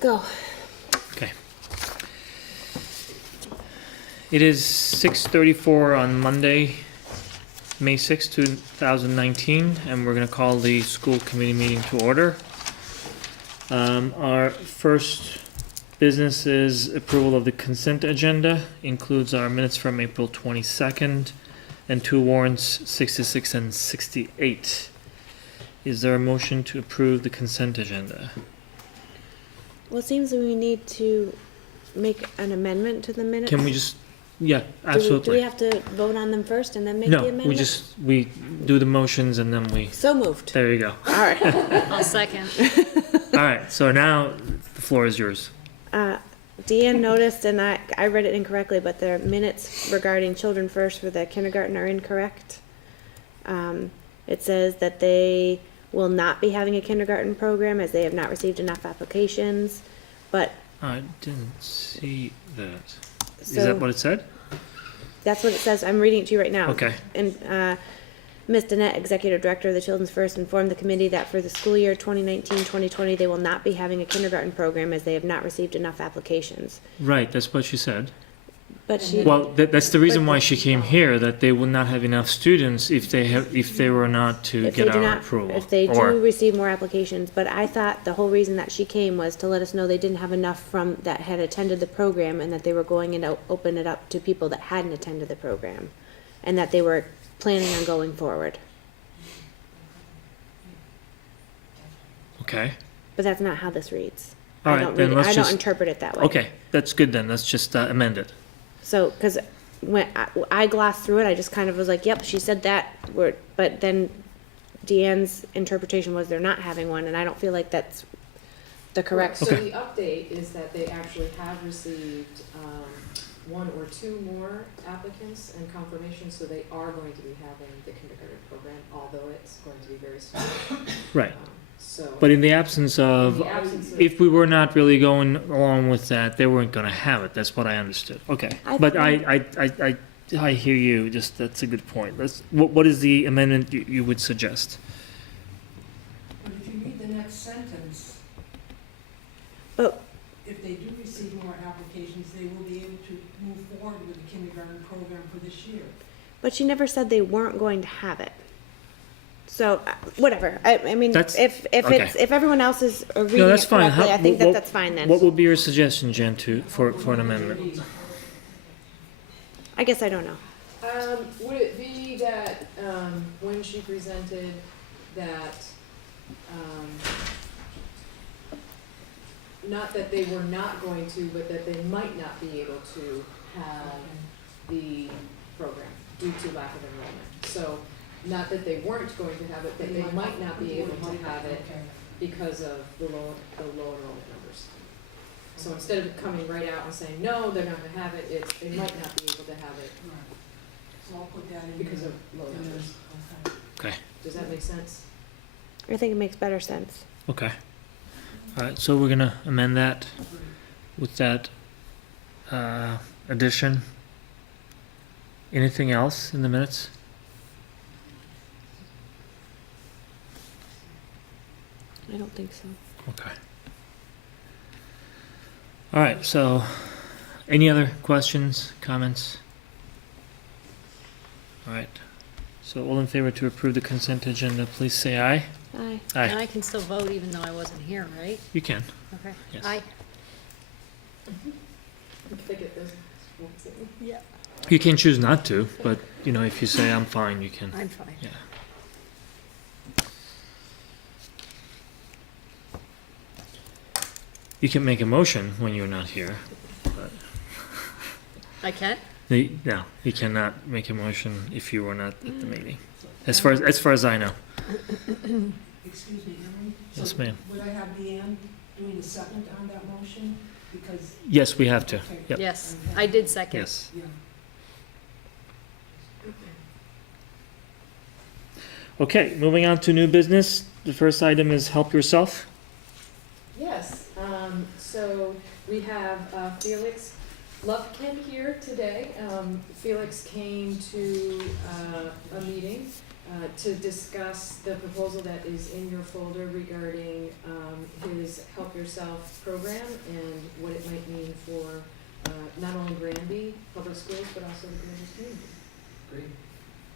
Go. Okay. It is 6:34 on Monday, May 6, 2019, and we're going to call the school committee meeting to order. Our first business is approval of the consent agenda, includes our minutes from April 22nd and two warrants, 66 and 68. Is there a motion to approve the consent agenda? Well, it seems that we need to make an amendment to the minutes. Can we just, yeah, absolutely. Do we have to vote on them first and then make the amendment? No, we do the motions and then we, So moved. there you go. All right. I'll second. All right, so now the floor is yours. Deanne noticed, and I read it incorrectly, but the minutes regarding Children First for the kindergarten are incorrect. It says that they will not be having a kindergarten program as they have not received enough applications, but. I didn't see that. Is So- that what it said? That's what it says. I'm reading it to you right now. Okay. And Ms. Danette, Executive Director of the Children's First, informed the committee that for the school year 2019-2020, they will not be having a kindergarten program as they have not received enough applications. Right, that's what she said. But she, Well, that's the reason why she came here, that they will not have enough students if they were not to if they get do our not, approval. if they Or- do receive more applications, but I thought the whole reason that she came was to let us know they didn't have enough from, that had attended the program, and that they were going to open it up to people that hadn't attended the program, and that they were planning on going forward. Okay, But that's not how this reads. all I right, don't then read it, let's I don't just, interpret it that way. okay, that's good then, let's just amend it. So, because when I glossed through it, I just kind of was like, yep, she said that word, but then Deanne's interpretation was they're not having one, and I don't feel like that's the correct. So the update is that they actually have received, one or two more applicants and confirmation, so they are going to be having the kindergarten program, although it's going to be very small. Right, So. but in the absence in of, the absence of- if we were not really going along with that, they weren't gonna have it, that's what I understood, okay. But I hear you, just, that's a good point. What is the amendment you would suggest? But if you read the next sentence, But if they do receive more applications, they will be able to move forward with the kindergarten program for this year. But she never said they weren't going to have it. So, whatever, I mean, That's- if okay. if everyone else is reading No, that's it fine. correctly, I think What- that's fine then. What would be your suggestion, Jen, for an amendment? I guess I don't know. Would it be that, when she presented that, not that they were not going to, but that they might not be able to have the program due to lack of enrollment? So, not that they weren't going to have it, but they might not be able to have it Okay. because of the low enrollment numbers. So instead of coming right out and saying, no, they're not gonna have it, they might not be able to have it Right. So I'll put that in. because of low the- numbers. Okay. Okay, Does that make sense? I think it makes better sense. okay. All right, so we're gonna amend that with that addition. Anything else in the minutes? I don't think so. Okay. All right, so any other questions, comments? All right, so all in favor to approve the consent agenda, please say aye. Aye. And Aye, I can still vote even though I wasn't here, right? you can, Okay. yes. Aye. They get those. Yeah. You can choose not to, but, you know, if you say I'm fine, you can, I'm fine. yeah. You can make a motion when you're not here, but I can? no, you cannot make a motion if you were not at the meeting, as far as I know. Excuse me, Erin? Yes, So ma'am. would I have Deanne doing a second on that motion? Because. Yes, we have to, Okay. yep, Yes, I did second. yes. Yeah. Okay, moving on to new business. The first item is help yourself. Yes, so we have Felix Lufkin here today. Felix came to a meeting to discuss the proposal that is in your folder regarding his Help Yourself program and what it might mean for not only Granby Public Schools, but also the Granby community. Great.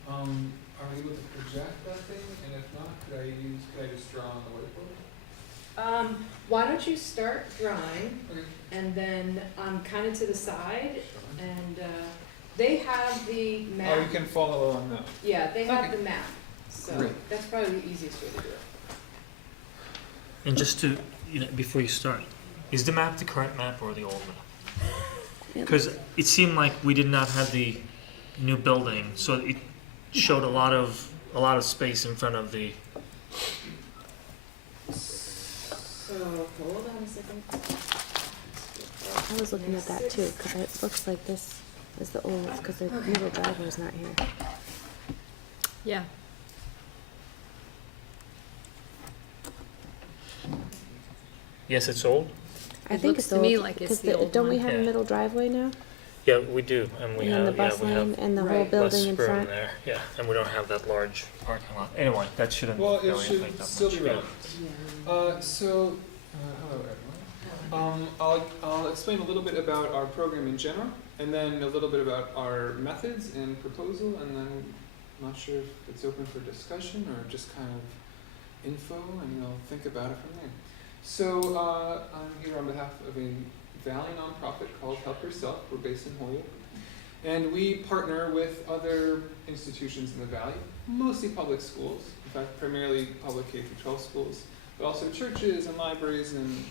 Are we able to project that thing? And if not, could I just draw on the whiteboard? Why don't you start drawing, Okay. and then kind of to the side, and they have the map. Oh, you can follow along now. Yeah, they have Okay. the map, so Great. that's probably the easiest way to do it. And just to, before you start, is the map the current map or the old map? Because it seemed like we did not have the new building, so it showed a lot of space in front of the. So, hold on a second. I was looking at that too, because it looks like this is the old, because the middle driveway is not here. Yeah. Yes, it's old. I It think looks it's to me old, like it's 'cause the old don't we one. have a Yeah. middle driveway now? Yeah, we do, and we And then the have bus lane and the whole Right. building in room front? there. Yeah, and we don't have that large parking lot. Anyway, that shouldn't Well, it really should affect that still much. be Yeah. relevant. Hello everyone. I'll explain a little bit about our program in general, and then a little bit about our methods and proposal, and then I'm not sure if it's open for discussion or just kind of info, and you'll think about it from there. So I'm here on behalf of a Valley nonprofit called Help Yourself. We're based in Holyoke, and we partner with other institutions in the Valley, mostly public schools, in fact primarily public K-12 schools, but also churches and libraries and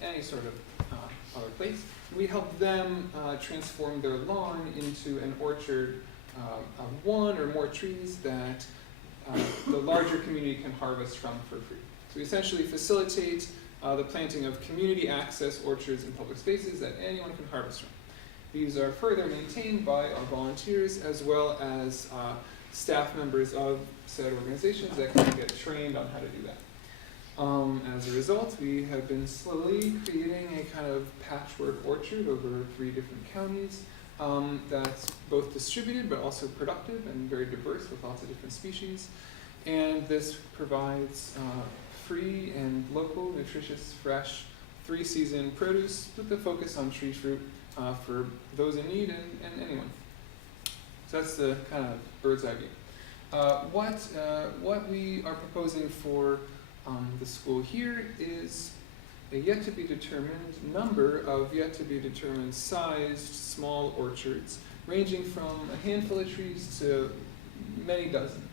any sort of other place. We help them transform their lawn into an orchard of one or more trees that the larger community can harvest from for free. So we essentially facilitate the planting of community access orchards in public spaces that anyone can harvest from. These are further maintained by our volunteers as well as staff members of said organizations that can get trained on how to do that. As a result, we have been slowly creating a kind of patchwork orchard over 3 different counties that's both distributed but also productive and very diverse with lots of different species. And this provides free and local, nutritious, fresh, 3-season produce with the focus on tree fruit for those in need and anyone. So that's the kind of bird's eye view. What we are proposing for the school here is a yet to be determined number of yet to be determined sized small orchards ranging from a handful of trees to many dozen.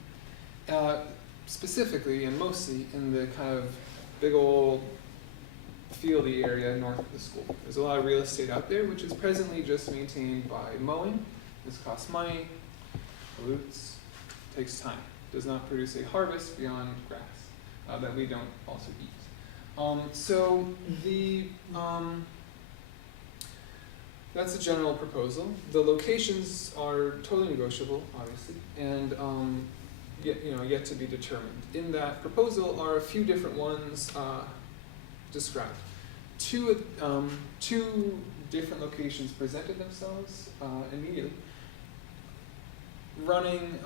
Specifically and mostly in the kind of big old fieldy area north of the school. There's a lot of real estate out there which is presently just maintained by mowing. This costs money, pollutes, takes time, does not produce a harvest beyond grass that we don't also eat. So that's a general proposal. The locations are totally negotiable, obviously, and yet to be determined. In that proposal are a few different ones described. Two different locations presented themselves immediately, running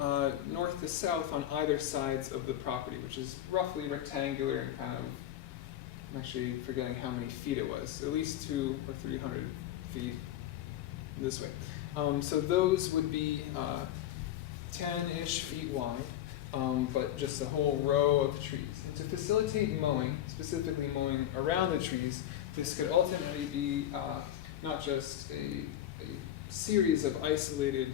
north to south on either sides of the property, which is roughly rectangular and kind of, I'm actually forgetting how many feet it was, at least 200 or 300 feet this way. So those would be 10-ish feet wide, but just a whole row of trees. And to facilitate mowing, specifically mowing around the trees, this could ultimately be not just a series of isolated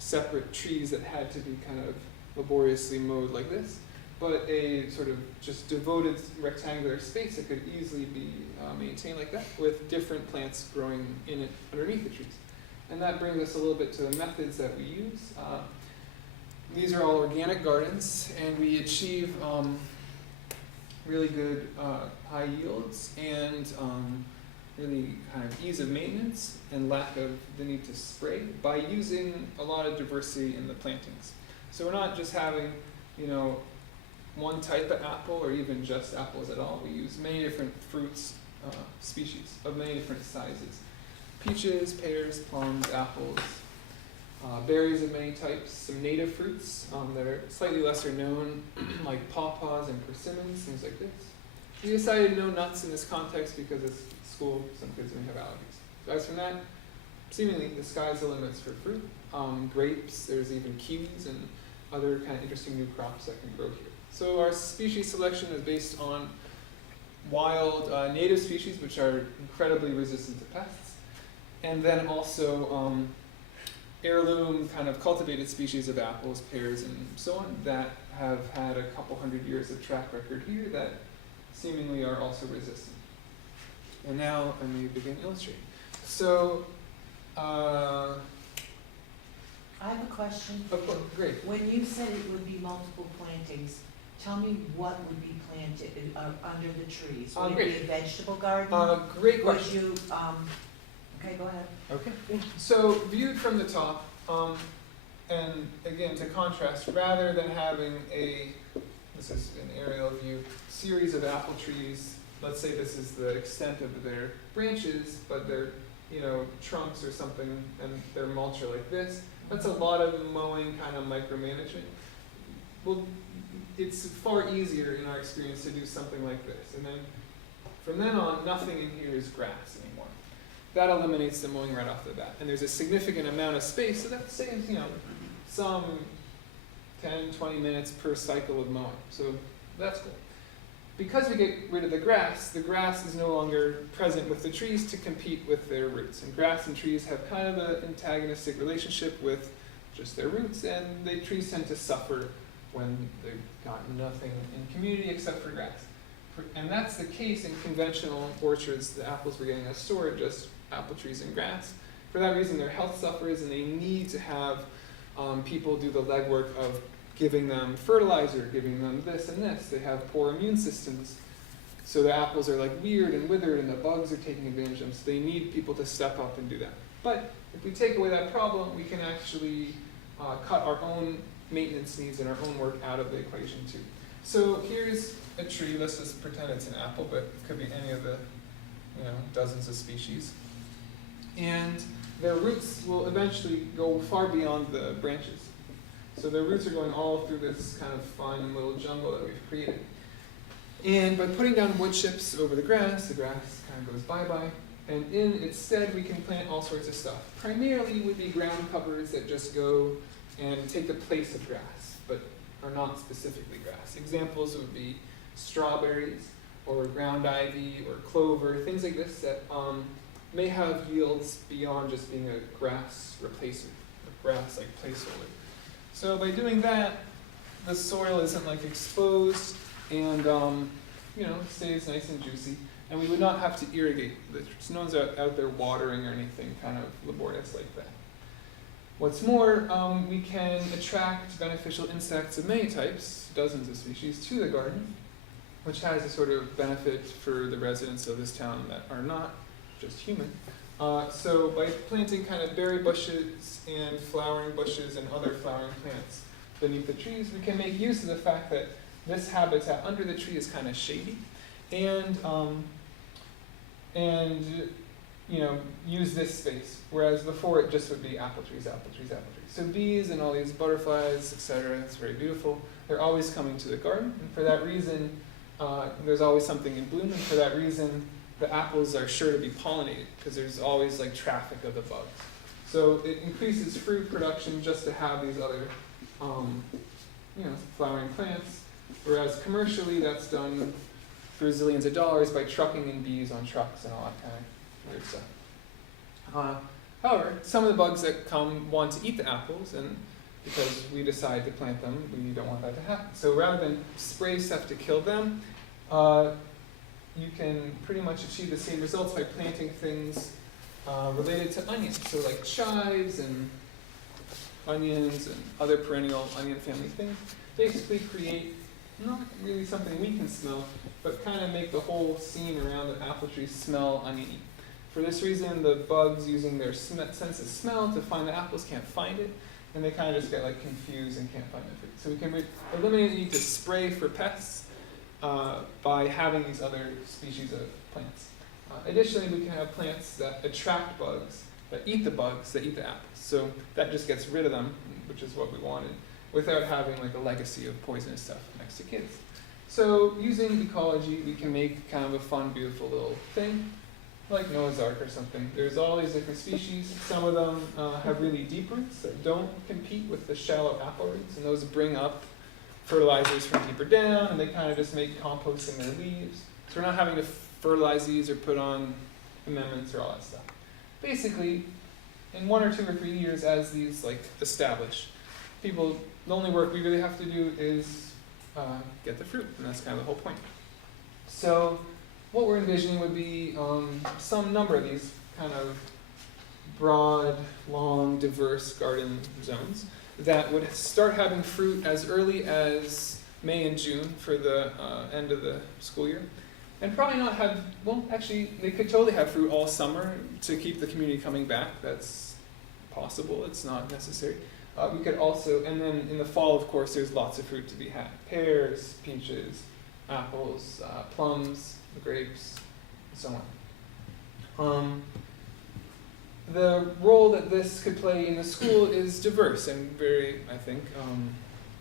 separate trees that had to be kind of laboriously mowed like this, but a sort of just devoted rectangular space that could easily be maintained like that with different plants growing in it underneath the trees. And that brings us a little bit to the methods that we use. These are all organic gardens, and we achieve really good high yields and really kind of ease of maintenance and lack of the need to spray by using a lot of diversity in the plantings. So we're not just having, one type of apple or even just apples at all. We use many different fruits, species of many different sizes. Peaches, pears, plums, apples, berries of many types, some native fruits that are slightly lesser known, like pawpaws and persimmons, things like this. We decided no nuts in this context because it's school, some kids may have allergies. Aside from that, seemingly the sky's the limits for fruit. Grapes, there's even kiwis and other kind of interesting new crops that can grow here. So our species selection is based on wild native species, which are incredibly resistant to pests, and then also heirloom kind of cultivated species of apples, pears, and so on that have had a couple hundred years of track record here that seemingly are also resistant. And now I may begin illustrating. So, I have a question. of course, great. When you said it would be multiple plantings, tell me what would be planted under the trees? Would it Great. be a vegetable garden? Great Would question. you, okay, go ahead. Okay. So viewed from the top, and again to contrast, rather than having this is an aerial view, series of apple trees, let's say this is the extent of their branches, but their trunks or something, and their mulch are like this. That's a lot of mowing, kind of micromanagement. Well, it's far easier in our experience to do something like this, and then from then on, nothing in here is grass anymore. That eliminates the mowing right off the bat, and there's a significant amount of space, so that saves some 10-20 minutes per cycle of mowing. So that's cool. Because we get rid of the grass is no longer present with the trees to compete with their roots. And grass and trees have kind of an antagonistic relationship with just their roots, and the trees tend to suffer when they've got nothing in community except for grass. And that's the case in conventional orchards. The apples we're getting in a store are just apple trees and grass. For that reason, their health suffers, and they need to have people do the legwork of giving them fertilizer, giving them this and this. They have poor immune systems. So the apples are like weird and withered, and the bugs are taking advantage of them. So they need people to step up and do that. But if we take away that problem, we can actually cut our own maintenance needs and our own work out of the equation too. So here's a tree. Let's just pretend it's an apple, but it could be any of the dozens of species. And their roots will eventually go far beyond the branches. So their roots are going all through this kind of fun little jungle that we've created. And by putting down wood chips over the grass kind of goes bye-bye. And in its stead, we can plant all sorts of stuff. Primarily would be ground covers that just go and take the place of grass, but are not specifically grass. Examples would be strawberries, or ground ivy, or clover, things like this that may have yields beyond just being a grass replacer, a grass like placeholder. So by doing that, the soil isn't like exposed and stays nice and juicy, and we would not have to irrigate. So no one's out there watering or anything kind of laborious like that. What's more, we can attract beneficial insects of many types, dozens of species, to the garden, which has a sort of benefit for the residents of this town that are not just human. So by planting kind of berry bushes and flowering bushes and other flowering plants beneath the trees, we can make use of the fact that this habitat under the tree is kind of shady, and use this space, whereas before it just would be apple trees, apple trees, apple trees. So bees and all these butterflies, etc., it's very beautiful. They're always coming to the garden, and for that reason, there's always something in bloom, and for that reason, the apples are sure to be pollinated, because there's always like traffic of the bugs. So it increases fruit production just to have these other, flowering plants, whereas commercially that's done for zillions of dollars by trucking in bees on trucks and all that kind of weird stuff. However, some of the bugs that come want to eat the apples, and because we decide to plant them, we don't want that to happen. So rather than spray stuff to kill them, you can pretty much achieve the same results by planting things related to onions. So like chives and onions and other perennial onion family things basically create not really something we can smell, but kind of make the whole scene around the apple tree smell oniony. For this reason, the bugs using their sense of smell to find the apples can't find it, and they kind of just get like confused and can't find the fruit. So we can eliminate the need to spray for pests by having these other species of plants. Additionally, we can have plants that attract bugs that eat the bugs, that eat the apples. So that just gets rid of them, which is what we wanted, without having like a legacy of poisonous stuff next to kids. So using ecology, we can make kind of a fun, beautiful little thing, like Noah's Ark or something. There's all these different species. Some of them have really deep roots that don't compete with the shallow apple roots, and those bring up fertilizers from deeper down, and they kind of just make compost in their leaves. So we're not having to fertilize these or put on amendments or all that stuff. Basically, in 1 or 2 or 3 years, as these like establish, the only work we really have to do is get the fruit, and that's kind of the whole point. So what we're envisioning would be some number of these kind of broad, long, diverse garden zones that would start having fruit as early as May and June for the end of the school year. And probably not have, well, actually, they could totally have fruit all summer to keep the community coming back. That's possible, it's not necessary. We could also, and then in the fall, of course, there's lots of fruit to be had. Pears, peaches, apples, plums, grapes, and so on. The role that this could play in the school is diverse and very, I think,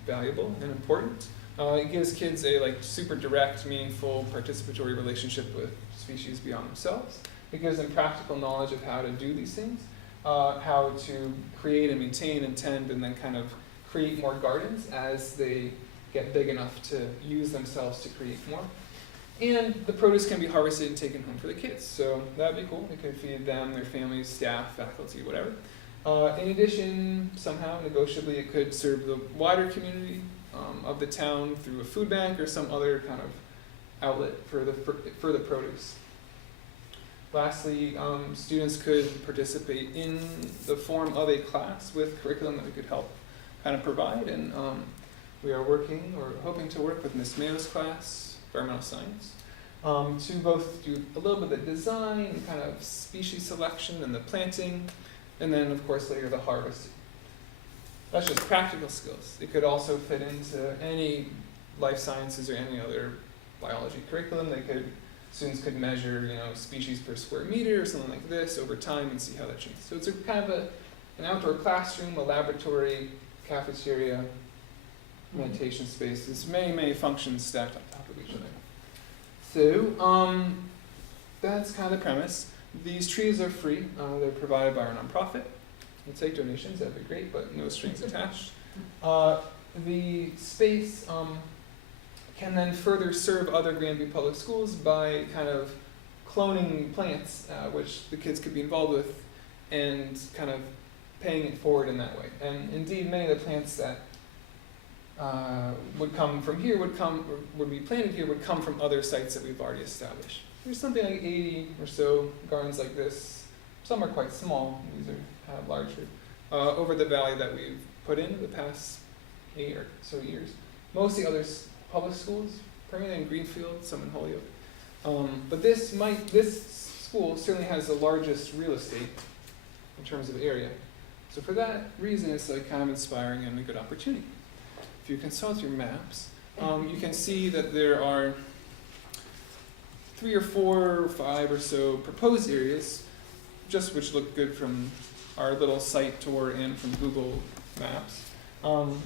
valuable and important. It gives kids a super direct, meaningful, participatory relationship with species beyond themselves. It gives them practical knowledge of how to do these things, how to create and maintain and tend and then kind of create more gardens as they get big enough to use themselves to create more. And the produce can be harvested and taken home for the kids, so that'd be cool. It could feed them, their families, staff, faculty, whatever. In addition, somehow, negotiably, it could serve the wider community of the town through a food bank or some other kind of outlet for the produce. Lastly, students could participate in the form of a class with curriculum that we could help kind of provide, and we are working or hoping to work with Ms. Mayo's class, environmental science, to both do a little bit of the design and kind of species selection and the planting, and then of course later the harvesting. That's just practical skills. It could also fit into any life sciences or any other biology curriculum. Students could measure, species per square meter or something like this over time and see how that changes. So it's a kind of an outdoor classroom, a laboratory, cafeteria, meditation space. There's many, many functions stacked on top of each other. So that's kind of the premise. These trees are free. They're provided by our nonprofit. You take donations, that'd be great, but no strings attached. The space can then further serve other Granby public schools by kind of cloning plants, which the kids could be involved with, and kind of paying it forward in that way. And indeed, many of the plants that would come from here, would be planted here, would come from other sites that we've already established. There's something like 80 or so gardens like this. Some are quite small, these are larger, over the valley that we've put in the past 8 or so years. Most of the other public schools, primarily in Greenfield, some in Holyoke. But this school certainly has the largest real estate in terms of area. So for that reason, it's kind of inspiring and a good opportunity. If you consult your maps, you can see that there are 3 or 4 or 5 or so proposed areas, just which look good from our little site tour and from Google Maps. I'm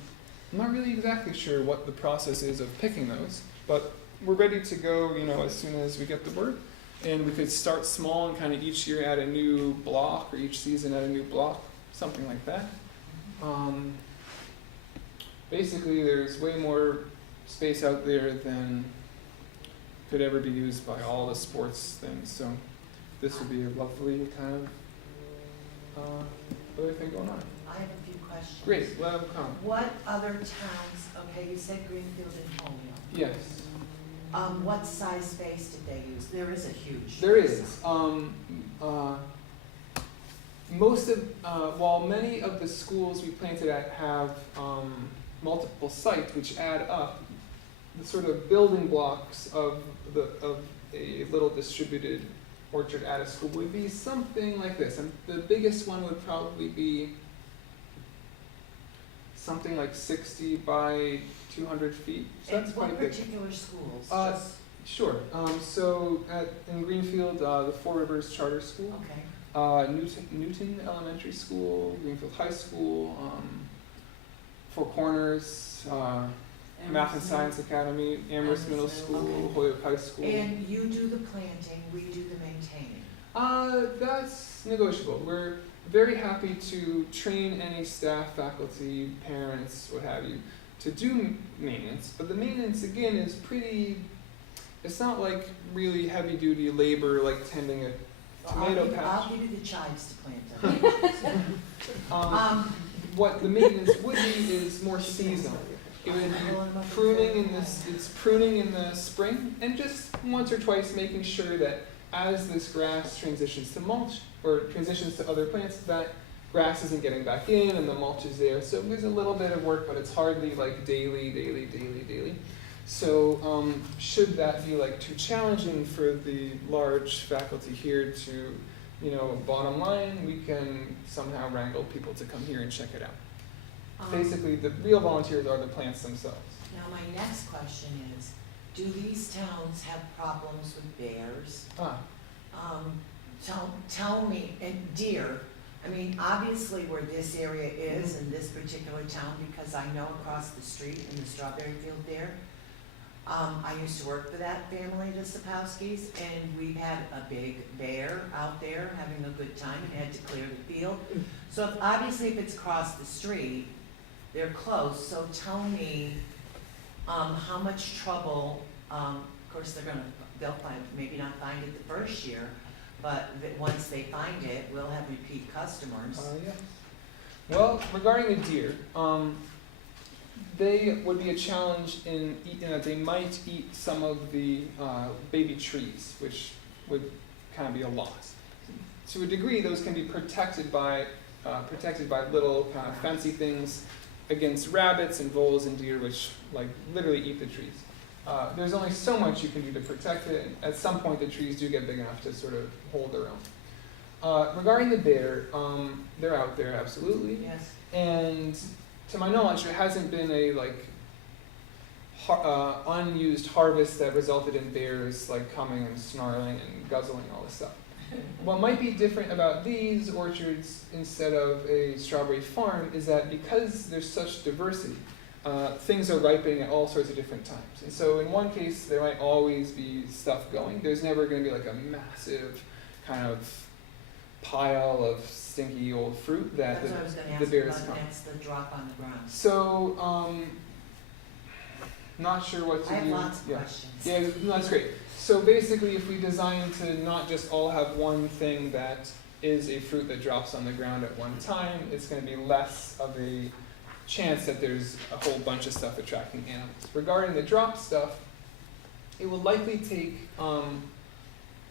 not really exactly sure what the process is of picking those, but we're ready to go, as soon as we get the word. And we could start small and kind of each year add a new block, or each season add a new block, something like that. Basically, there's way more space out there than could ever be used by all the sports things. So this would be a lovely kind of other thing going on. I have a few questions. Great, let them come. What other towns, okay, you said Greenfield and Holyoke. Yes. What size space did they use? There is a huge. There is. While many of the schools we planted at have multiple sites which add up, the sort of building blocks of a little distributed orchard at a school would be something like this. And the biggest one would probably be something like 60 by 200 feet. So that's quite what big. particular schools? Sure. In Greenfield, the Four Rivers Charter School. Okay. Newton Elementary School, Greenfield High School, Four Corners, Math and Science Academy, Amherst Middle School, okay. Holyoke High School. And you do the planting, we do the maintaining. That's negotiable. We're very happy to train any staff, faculty, parents, what have you, to do maintenance. But the maintenance, again, is pretty, it's not like really heavy duty labor like tending a tomato patch. I'll give you the chives to plant them. What the maintenance would be is more seasonal. It would be pruning it's pruning in the spring, and just once or twice making sure that as this grass transitions to mulch or transitions to other plants, that grass isn't getting back in and the mulch is there. So there's a little bit of work, but it's hardly like daily. So should that be like too challenging for the large faculty here to, bottom line, we can somehow wrangle people to come here and check it out. Basically, the real volunteers are the plants themselves. Now, my next question is, do these towns have problems with bears? Tell me, and deer, I mean, obviously where this area is in this particular town, because I know across the street in the strawberry field there, I used to work for that family, the Sapowskis, and we've had a big bear out there having a good time and had to clear the field. So obviously if it's across the street, they're close, so tell me, how much trouble, of course they'll maybe not find it the first year, but once they find it, we'll have repeat customers. Yes. Well, regarding the deer, they would be a challenge in that they might eat some of the baby trees, which would kind of be a loss. To a degree, those can be protected by little kind of fancy things against rabbits and voles and deer, which like literally eat the trees. There's only so much you can do to protect it. At some point, the trees do get big enough to sort of hold their own. Regarding the bear, they're out there, absolutely. Yes. And to my knowledge, there hasn't been a unused harvest that resulted in bears like coming and snarling and guzzling all this stuff. What might be different about these orchards instead of a strawberry farm is that because there's such diversity, things are ripening at all sorts of different times. And so in one case, there might always be stuff going. There's never going to be like a massive kind of pile of stinky old fruit that That's what I was gonna the ask bears about come. next, the drop on the ground. So, not sure what to do. I have lots of Yeah. questions. Yeah, no, that's great. So basically, if we design to not just all have one thing that is a fruit that drops on the ground at one time, it's going to be less of a chance that there's a whole bunch of stuff attracting animals. Regarding the drop stuff, it will likely take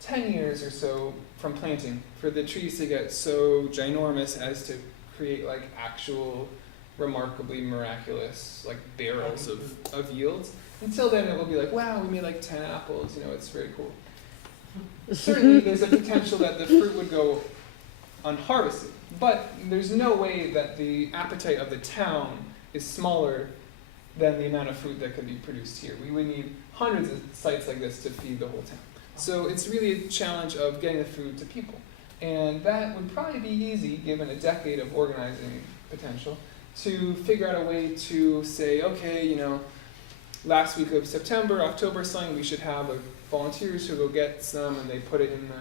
10 years or so from planting for the trees to get so ginormous as to create like actual remarkably miraculous like barrels of yields. Until then it will be like, wow, we made like 10 apples, it's very cool. Certainly there's a potential that the fruit would go unharvested, but there's no way that the appetite of the town is smaller than the amount of fruit that could be produced here. We would need hundreds of sites like this to feed the whole town. So it's really a challenge of getting the food to people. And that would probably be easy, given a decade of organizing potential, to figure out a way to say, okay, last week of September, October, something, we should have volunteers who go get some and they put it in the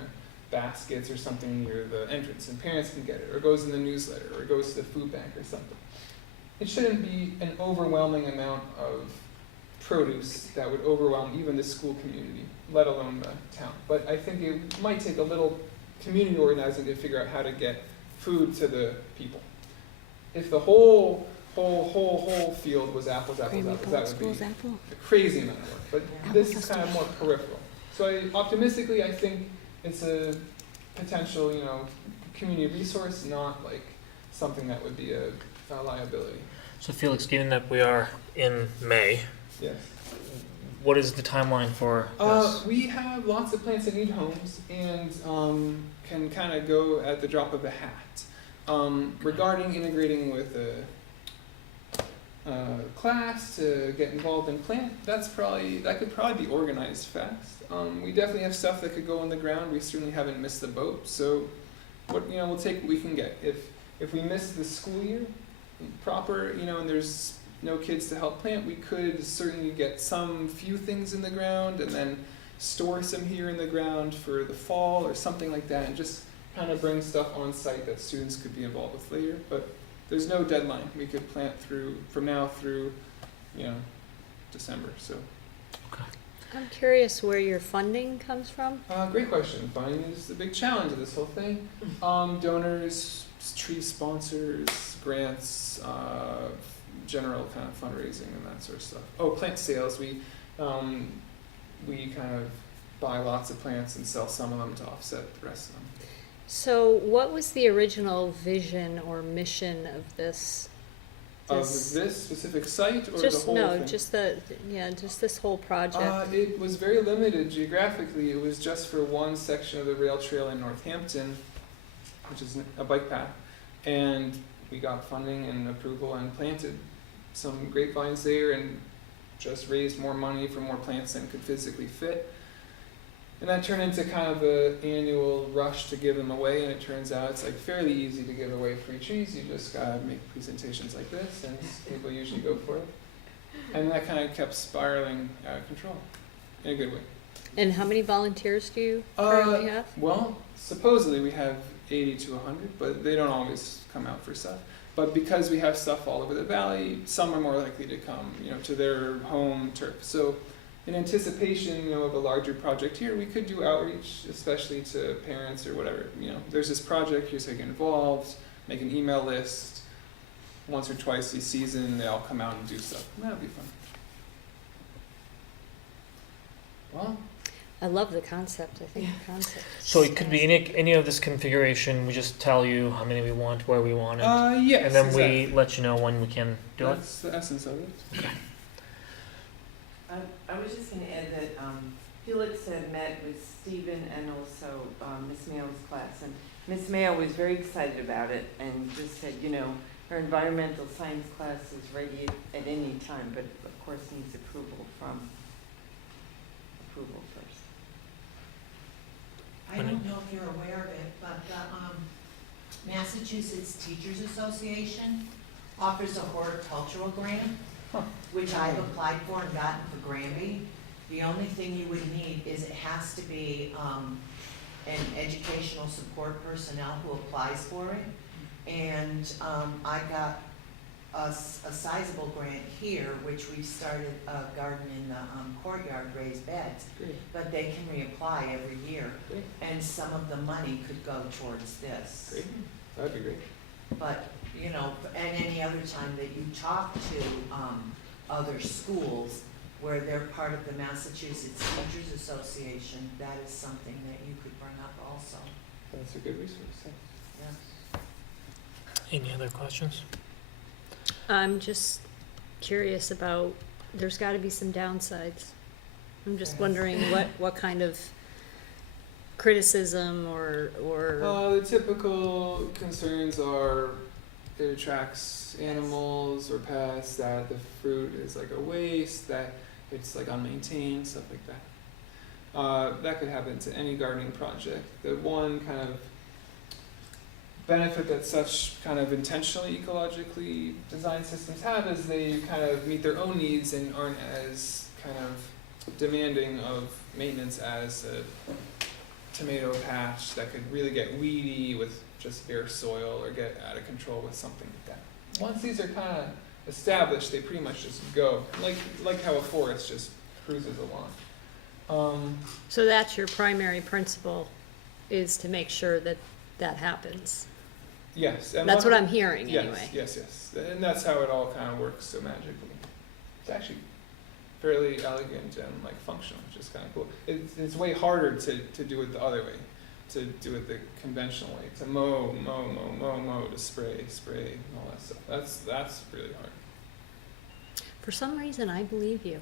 baskets or something near the entrance and parents can get it, or it goes in the newsletter, or it goes to the food bank or something. It shouldn't be an overwhelming amount of produce that would overwhelm even the school community, let alone the town. But I think it might take a little community organizing to figure out how to get food to the people. If the whole field was apples, that would be a crazy amount of work. But this is kind of more peripheral. So optimistically, I think it's a potential, community resource, not like something that would be a liability. So Felix, given that we are in May, Yes. what is the timeline for this? We have lots of plants that need homes and can kind of go at the drop of a hat. Regarding integrating with a class to get involved in plant, that could probably be organized fast. We definitely have stuff that could go in the ground. We certainly haven't missed the boat. So we'll take what we can get. If we miss the school year proper, and there's no kids to help plant, we could certainly get some few things in the ground and then store some here in the ground for the fall or something like that, and just kind of bring stuff on site that students could be involved with later. But there's no deadline. We could plant from now through, December. So. I'm curious where your funding comes from. Great question. Funding is the big challenge of this whole thing. Donors, tree sponsors, grants, general kind of fundraising and that sort of stuff. Oh, plant sales. We kind of buy lots of plants and sell some of them to offset the rest of them. So what was the original vision or mission of this? Of this specific site or Just the whole thing? just this whole project. It was very limited geographically. It was just for one section of the rail trail in Northampton, which is a bike path, and we got funding and approval and planted some grapevines there and just raised more money for more plants than could physically fit. And that turned into kind of an annual rush to give them away, and it turns out it's fairly easy to give away free trees. You just gotta make presentations like this, and people usually go for it. And that kind of kept spiraling out of control, in a good way. And how many volunteers do you currently have? Well, supposedly we have 80 to 100, but they don't always come out for stuff. But because we have stuff all over the valley, some are more likely to come, to their home turf. So in anticipation, of a larger project here, we could do outreach, especially to parents or whatever. There's this project, here's how you get involved, make an email list. Once or twice a season, they all come out and do stuff. That'd be fun. Well, I love the concept. I think the concept. So it could be any of this configuration. We just tell you how many we want, where we want it, yes, and then exactly. we let you know when we can do it. That's the essence of it. I was just going to add that Felix had met with Stephen and also Miss Mayo's class, and Miss Mayo was very excited about it and just said, her environmental science class is ready at any time, but of course needs approval first. I don't know if you're aware of it, but the Massachusetts Teachers Association offers a horticultural grant, which I've applied for and gotten for Granby. The only thing you would need is it has to be an educational support personnel who applies for it. And I got a sizable grant here, which we've started a garden in the courtyard, raised beds. Great. But they can reapply every year. Great. And some of the money could go towards this. Great. That'd be great. But, and any other time that you talk to other schools where they're part of the Massachusetts Teachers Association, that is something that you could bring up also. That's a good resource. Yeah. Any other questions? I'm just curious about. There's got to be some downsides. I'm just wondering what kind of criticism or. The typical concerns are it attracts animals or pests, that the fruit is a waste, that it's unmaintained, stuff like that. That could happen to any gardening project. The one kind of benefit that such kind of intentionally ecologically designed systems have is they kind of meet their own needs and aren't as kind of demanding of maintenance as a tomato patch that could really get weedy with just bare soil or get out of control with something like that. Once these are kind of established, they pretty much just go, like how a forest just cruises along. So that's your primary principle, is to make sure that that happens. Yes. And That's what I'm hearing anyway. Yes. And that's how it all kind of works so magically. It's actually fairly elegant and functional, which is kind of cool. It's way harder to do it the other way, to do it the conventional way, to mow, to spray, and all that stuff. That's really hard. For some reason, I believe you.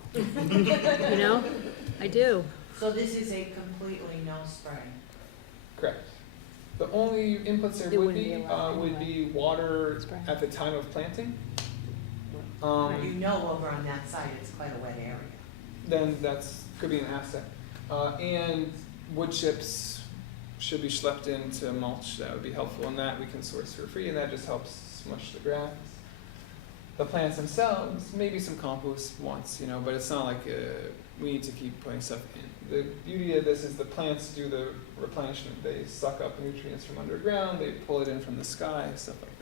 I do. So this is a completely no spray. Correct. The only inputs there It would wouldn't be be allowed would anyway. be water Spray. at the time of planting. Over on that side, it's quite a wet area. Then could be an asset. And wood chips, should be schlepped into mulch, that would be helpful in that. We can source for free, and that just helps smush the grass. The plants themselves, maybe some compost once, but it's not like we need to keep putting stuff in. The beauty of this is the plants do the replenishment. They suck up nutrients from underground, they pull it in from the sky, stuff like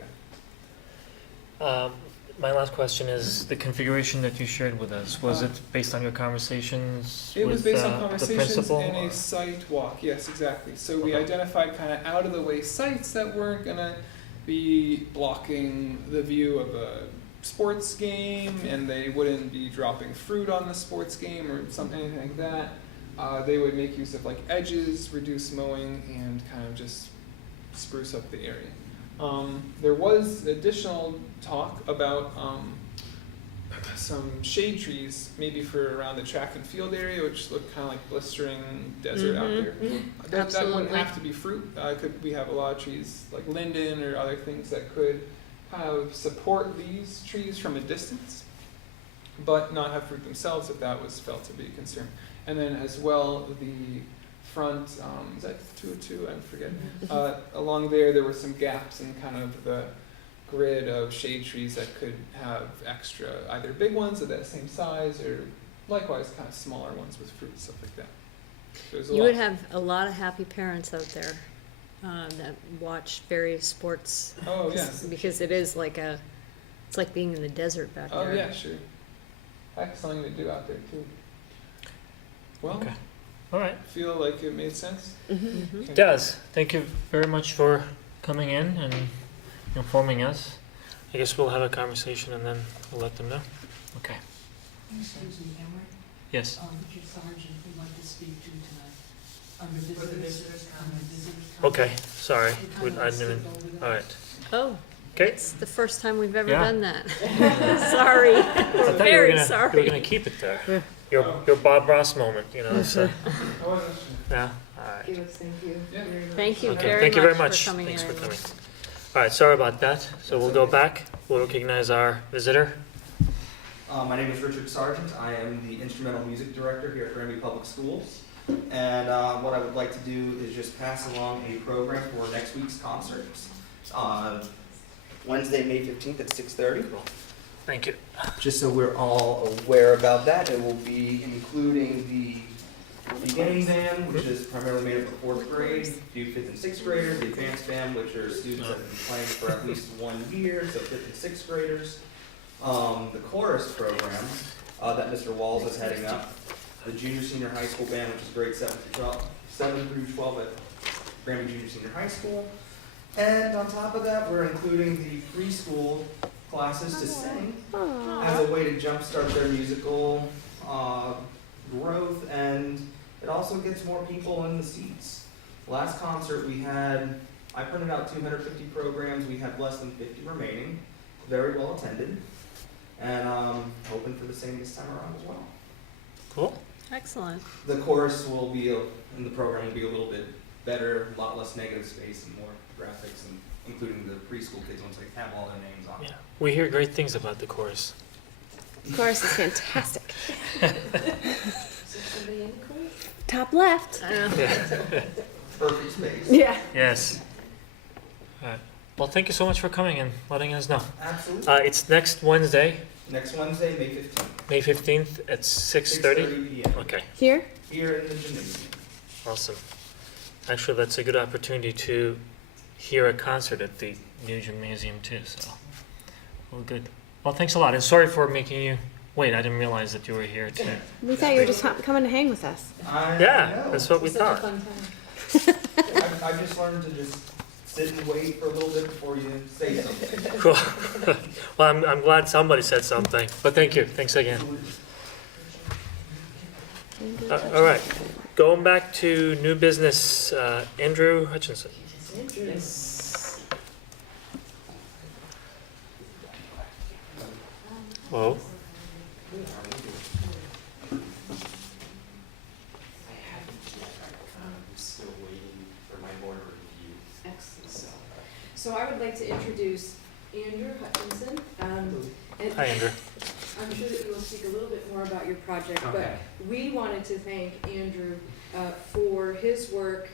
that. My last question is the configuration that you shared with us. Was it based on your conversations It with was based on the conversations principal? and or- a site walk, yes, exactly. So we Okay. identified kind of out of the way sites that weren't gonna be blocking the view of a sports game, and they wouldn't be dropping fruit on the sports game or anything like that. They would make use of like edges, reduce mowing, and kind of just spruce up the area. There was additional talk about some shade trees, maybe for around the track and field area, which look kind of like blistering desert out there. That wouldn't Absolutely. have to be fruit. We have a lot of trees like linden or other things that could kind of support these trees from a distance, but not have fruit themselves if that was felt to be a concern. And then as well, the front, is that 202? I forget. Along there were some gaps in kind of the grid of shade trees that could have extra, either big ones of that same size or likewise kind of smaller ones with fruit, stuff like that. There's a You lot. would have a lot of happy parents out there that watch various sports. Oh, yeah. Because it is it's like being in the desert back Oh, there. yeah, sure. Heck, something to do out there too. Well, Okay. All right. feel like it made sense. Mhm. It does. Thank you very much for coming in and informing us. I guess we'll have a conversation and then we'll let them know. Okay. Excuse me, Emery. Yes. Richard Sargent would like to speak to you tonight. Under For the visitors, visitors' under comments. visitors' comments. Okay. Sorry. We I kinda didn't even. skipped over that. All right. Oh, Okay. it's the first time we've ever Yeah. done that. Sorry. I thought you were Very gonna, sorry. You were gonna keep it there. Your Bob Ross moment. So, I wasn't sure. yeah. All right. Felix, thank you Yeah. very much. Thank you Okay. very Thank you very much much. for coming Thanks in. for coming. All right. Sorry about that. So we'll go back. We'll recognize our visitor. My name is Richard Sargent. I am the instrumental music director here at Granby Public Schools. And what I would like to do is just pass along a program for next week's concerts. Wednesday, May 15th at 6:30. Thank you. Just so we're all aware about that, it will be including the beginning band, which is primarily made up of 4th grade, a few 5th and 6th graders, the advanced band, which are students that have been playing for at least 1 year, so 5th and 6th graders. The chorus program that Mr. Walls is heading up, the junior senior high school band, which is grade 7 through 12 at Granby Junior Senior High School. And on top of that, we're including the preschool classes to sing as a way to jumpstart their musical growth, and it also gets more people in the seats. Last concert I printed out 250 programs, we had less than 50 remaining, very well attended, and hoping for the same this time around as well. Cool. Excellent. The chorus will be, in the program will be a little bit better, a lot less negative space and more graphics, and including the preschool kids once they have all their names on it. Yeah. We hear great things about the chorus. Of course, it's fantastic. Is there somebody in the chorus? Top left. Yeah. Perfect space. Yeah. Yes. All right. Well, thank you so much for coming and letting us know. Absolutely. It's next Wednesday, Next Wednesday, May 15th. May 15th at 6:30. 6:30 p.m. Okay. Here? Here in the gymnasium. Awesome. Actually, that's a good opportunity to hear a concert at the new gymnasium too. So, well, good. Well, thanks a lot, and sorry for making you wait. I didn't realize that you were here too. We thought you were just coming to hang with us. I Yeah, know. that's what we Such a thought. fun time. I've just learned to just sit and wait for a little bit before you say something. Cool. Well, I'm glad somebody said something. But thank you. Thanks again. All right. Going back to new business, Andrew Hutchinson. Whoa. I'm still waiting for my board review. Excellent. So I would like to introduce Andrew Hutchinson. And Hi, Andrew. I'm sure that you will speak a little bit more about your project, Okay. but we wanted to thank Andrew for his work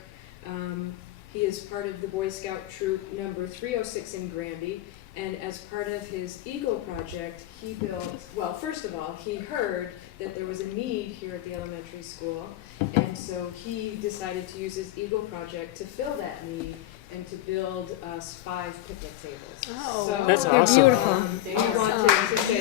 He is part of the Boy Scout Troop number 306 in Granby, and as part of his Eagle project, he built, well, first of all, he heard that there was a need here at the elementary school, and so he decided to use his Eagle project to fill that need and to build us 5 picnic tables. Oh. So, That's They're awesome. beautiful. We wanted to say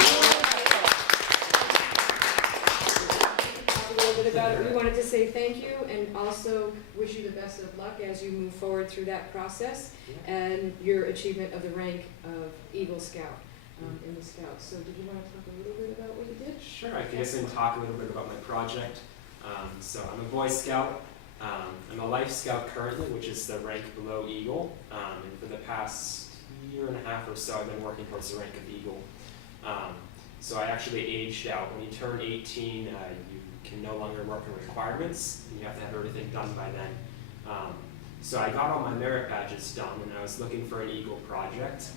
talk a little bit about it. We wanted to say thank you and also wish you the best of luck as you move forward through that process and your achievement of the rank of Eagle Scout in the Scouts. So did you want to talk a little bit about what you did? Sure, I guess I can talk a little bit about my project. So I'm a Boy Scout. I'm a Life Scout currently, which is the rank below Eagle. And for the past year and a half or so, I've been working towards the rank of Eagle. So I actually aged out. When you turn 18, you can no longer work in requirements, and you have to have everything done by then. So I got all my merit badges done, and I was looking for an Eagle project.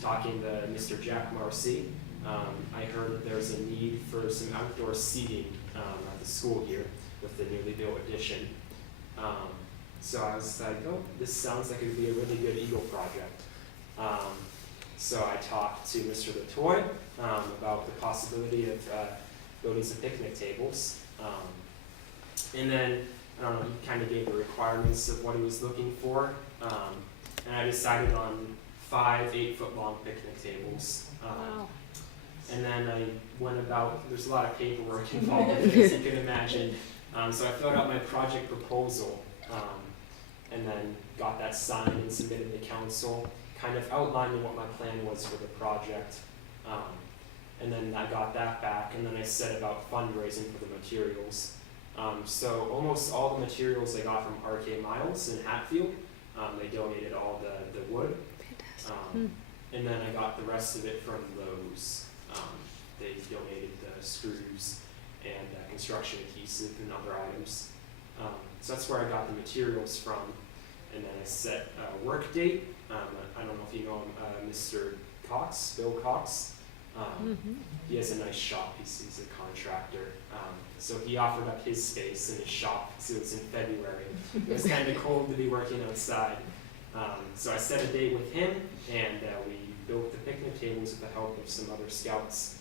Talking to Mr. Jack Marcy, I heard that there's a need for some outdoor seating at the school here with the newly built addition. So I was like, oh, this sounds like it would be a really good Eagle project. So I talked to Mr. Latoy about the possibility of building some picnic tables. And then, I don't know, he kind of gave the requirements of what he was looking for. And I decided on 5 8-foot-long picnic tables. Wow. And then I went about, there's a lot of paperwork involved, as you can imagine. So I filled out my project proposal, and then got that signed and submitted to council, kind of outlining what my plan was for the project. And then I got that back, and then I set about fundraising for the materials. So almost all the materials I got from RK Miles in Hatfield. They donated all the wood. And then I got the rest of it from Lowe's. They donated the screws and construction adhesive and other items. So that's where I got the materials from. And then I set a work date. I don't know if you know him, Mr. Cox, Bill Cox. He has a nice shop. He's a contractor. So he offered up his space in his shop. So it was in February. It was kind of cold to be working outside. So I set a date with him, and we built the picnic tables with the help of some other scouts.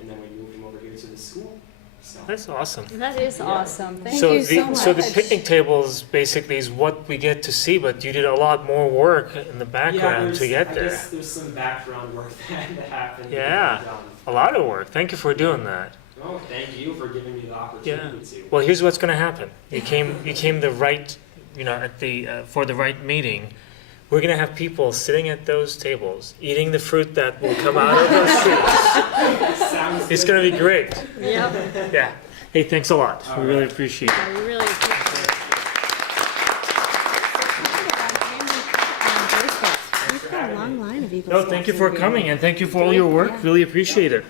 And then we moved him over here to the school. So. That's awesome. That is awesome. Thank So you the so much. so the picnic tables basically is what we get to see, but you did a lot more work in the background to get I there. guess there's some background work that had to happen. Yeah. A lot of work. Thank you for doing that. Oh, thank you for giving me the opportunity to. Well, here's what's going to happen. You came the right, at the for the right meeting. We're going to have people sitting at those tables eating the fruit that will come out of those trees. It's going to be great. Yep. Yeah. Hey, thanks a lot. We really appreciate it. Yeah, we really appreciate it. We've got a long line of Eagle No, Scouts thank you in for Granby. coming and thank you for all your work. Yeah. Really appreciate it.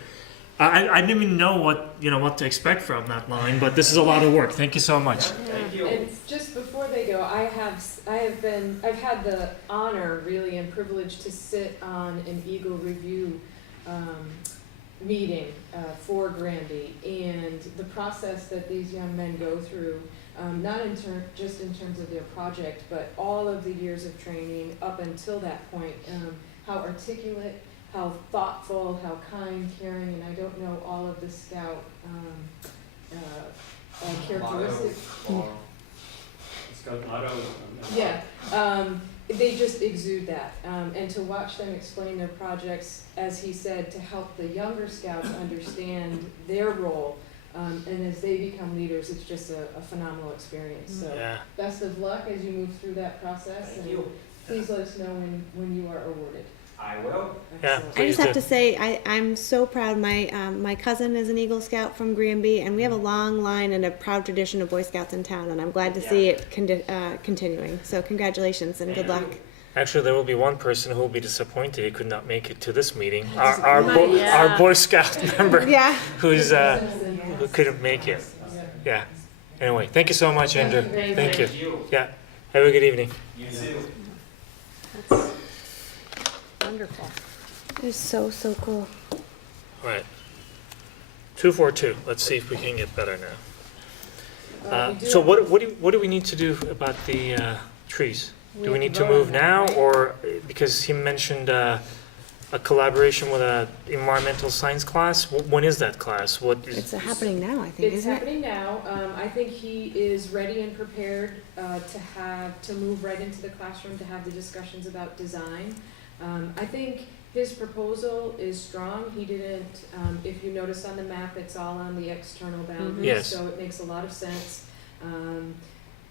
I didn't even know what to expect from that line, but this is a lot of work. Thank you so much. Thank you. And just before they go, I've had the honor really and privilege to sit on an Eagle Review meeting for Granby, and the process that these young men go through, not just in terms of their project, but all of the years of training up until that point, how articulate, how thoughtful, how kind, caring, and I don't know all of the Scout characteristics. Yeah, they just exude that, and to watch them explain their projects, as he said, to help the younger Scouts understand their role, and as they become leaders, it's just a phenomenal experience. So, Yeah. best of luck as you move through that process, Thank and you. please let us know when you are awarded. I will. Yeah. Excellent. I just Please have do. to say, I'm so proud. My cousin is an Eagle Scout from Granby, and we have a long line and a proud tradition of Boy Scouts in town, and I'm glad to see it continuing. So congratulations and good luck. Actually, there will be one person who will be disappointed he could not make it to this meeting. That's Our Boy Scout member Yeah. who couldn't make it. Yeah. Anyway, thank you so much, Andrew. Thank you. Yeah. Have a good evening. You too. That's wonderful. It was so cool. All right. 242. Let's see if we can get better now. We do So have- what do we need to do about the trees? Do we have need to vote on move that, now, right? or, because he mentioned a collaboration with a environmental science class? When is that class? What is? It's happening now, I think, It's isn't it? happening now. I think he is ready and prepared to move right into the classroom to have the discussions about design. I think his proposal is strong. He didn't, if you notice on the map, it's all on the external boundaries, Yes. so it makes a lot of sense.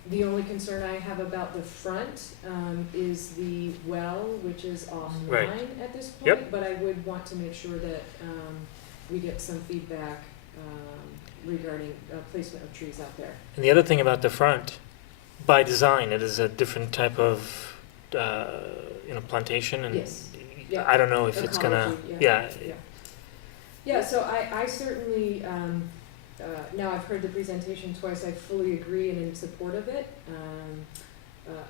The only concern I have about the front is the well, which is Right. offline at this point. Yep. But I would want to make sure that we get some feedback regarding placement of trees out there. And the other thing about the front, by design, it is a different type of, plantation, and Yes. Yeah. I don't know if it's gonna, Ecology, yeah, Yeah, so I certainly, now I've heard the presentation twice, I fully agree and in support of it.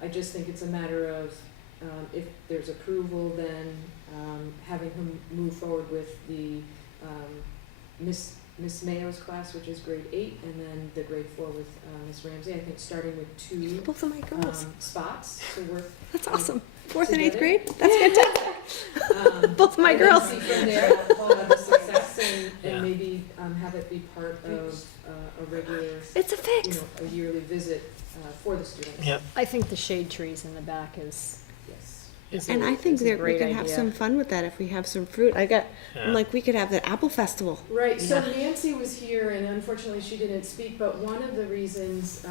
I just think it's a matter of, if there's approval, then having him move forward with the Miss Mayo's class, which is grade 8, and then the grade 4 with Miss Ramsey. I think starting with 2 Both of my girls. spots to work. That's awesome. 4th and 8th together. grade? That's fantastic. Both of my and then girls. see from there, the success and Yeah. maybe have it be part of a regular, It's a fix. a yearly visit for the students. yeah. I think the shade trees in the back is Yes. And I think is a that we great could have idea. some fun with that if we have some fruit. I'm Yeah. like, we could have the apple festival. Right, so Yeah. Nancy was here and unfortunately she didn't speak, but one of the reasons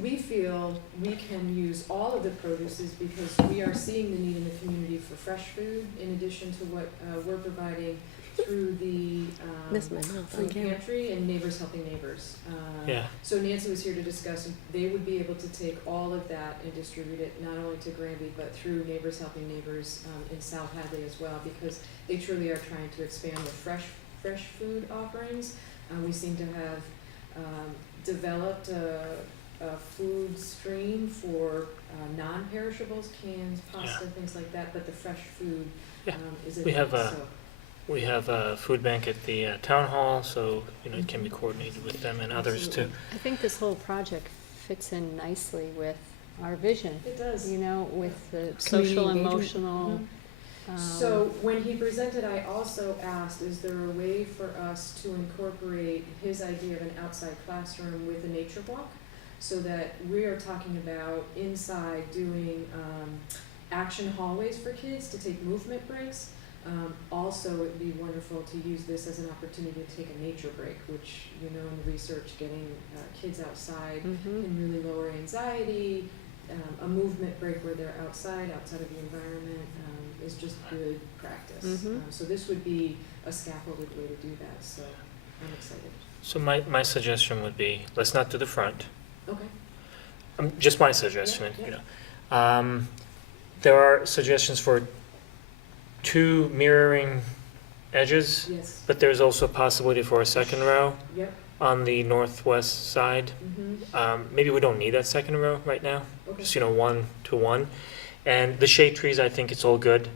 we feel we can use all of the produce is because we are seeing the need in the community for fresh food in addition to what we're providing through the Miss my mouth on food camera. pantry and Neighbors Helping Neighbors. Yeah. So Nancy was here to discuss, they would be able to take all of that and distribute it not only to Granby, but through Neighbors Helping Neighbors in South Hadley as well, because they truly are trying to expand the fresh food offerings. We seem to have developed a food stream for non-perishables, cans, pasta, things like that, but the fresh food Yeah. is a We have need, a- so. We have a food bank at the town hall, so, it can be coordinated with them and others too. Absolutely. I think this whole project fits in nicely with our vision, It does. with the Community social, engagement. emotional. So when he presented, I also asked, is there a way for us to incorporate his idea of an outside classroom with a nature walk? So that we are talking about inside doing action hallways for kids to take movement breaks. Also, it'd be wonderful to use this as an opportunity to take a nature break, which, in the research, getting kids outside Mhm. can really lower anxiety. A movement break where they're outside of the environment, is just good practice. Mhm. So this would be a scaffolded way to do that, so I'm excited. So my suggestion would be, let's not do the front. Okay. Just my suggestion, Yeah. There are suggestions for 2 mirroring edges, Yes. but there's also a possibility for a second row Yep. on the northwest side. Mm-hmm. Maybe we don't need that second row right now, Okay. just, 1 to 1. And the shade trees, I think it's all good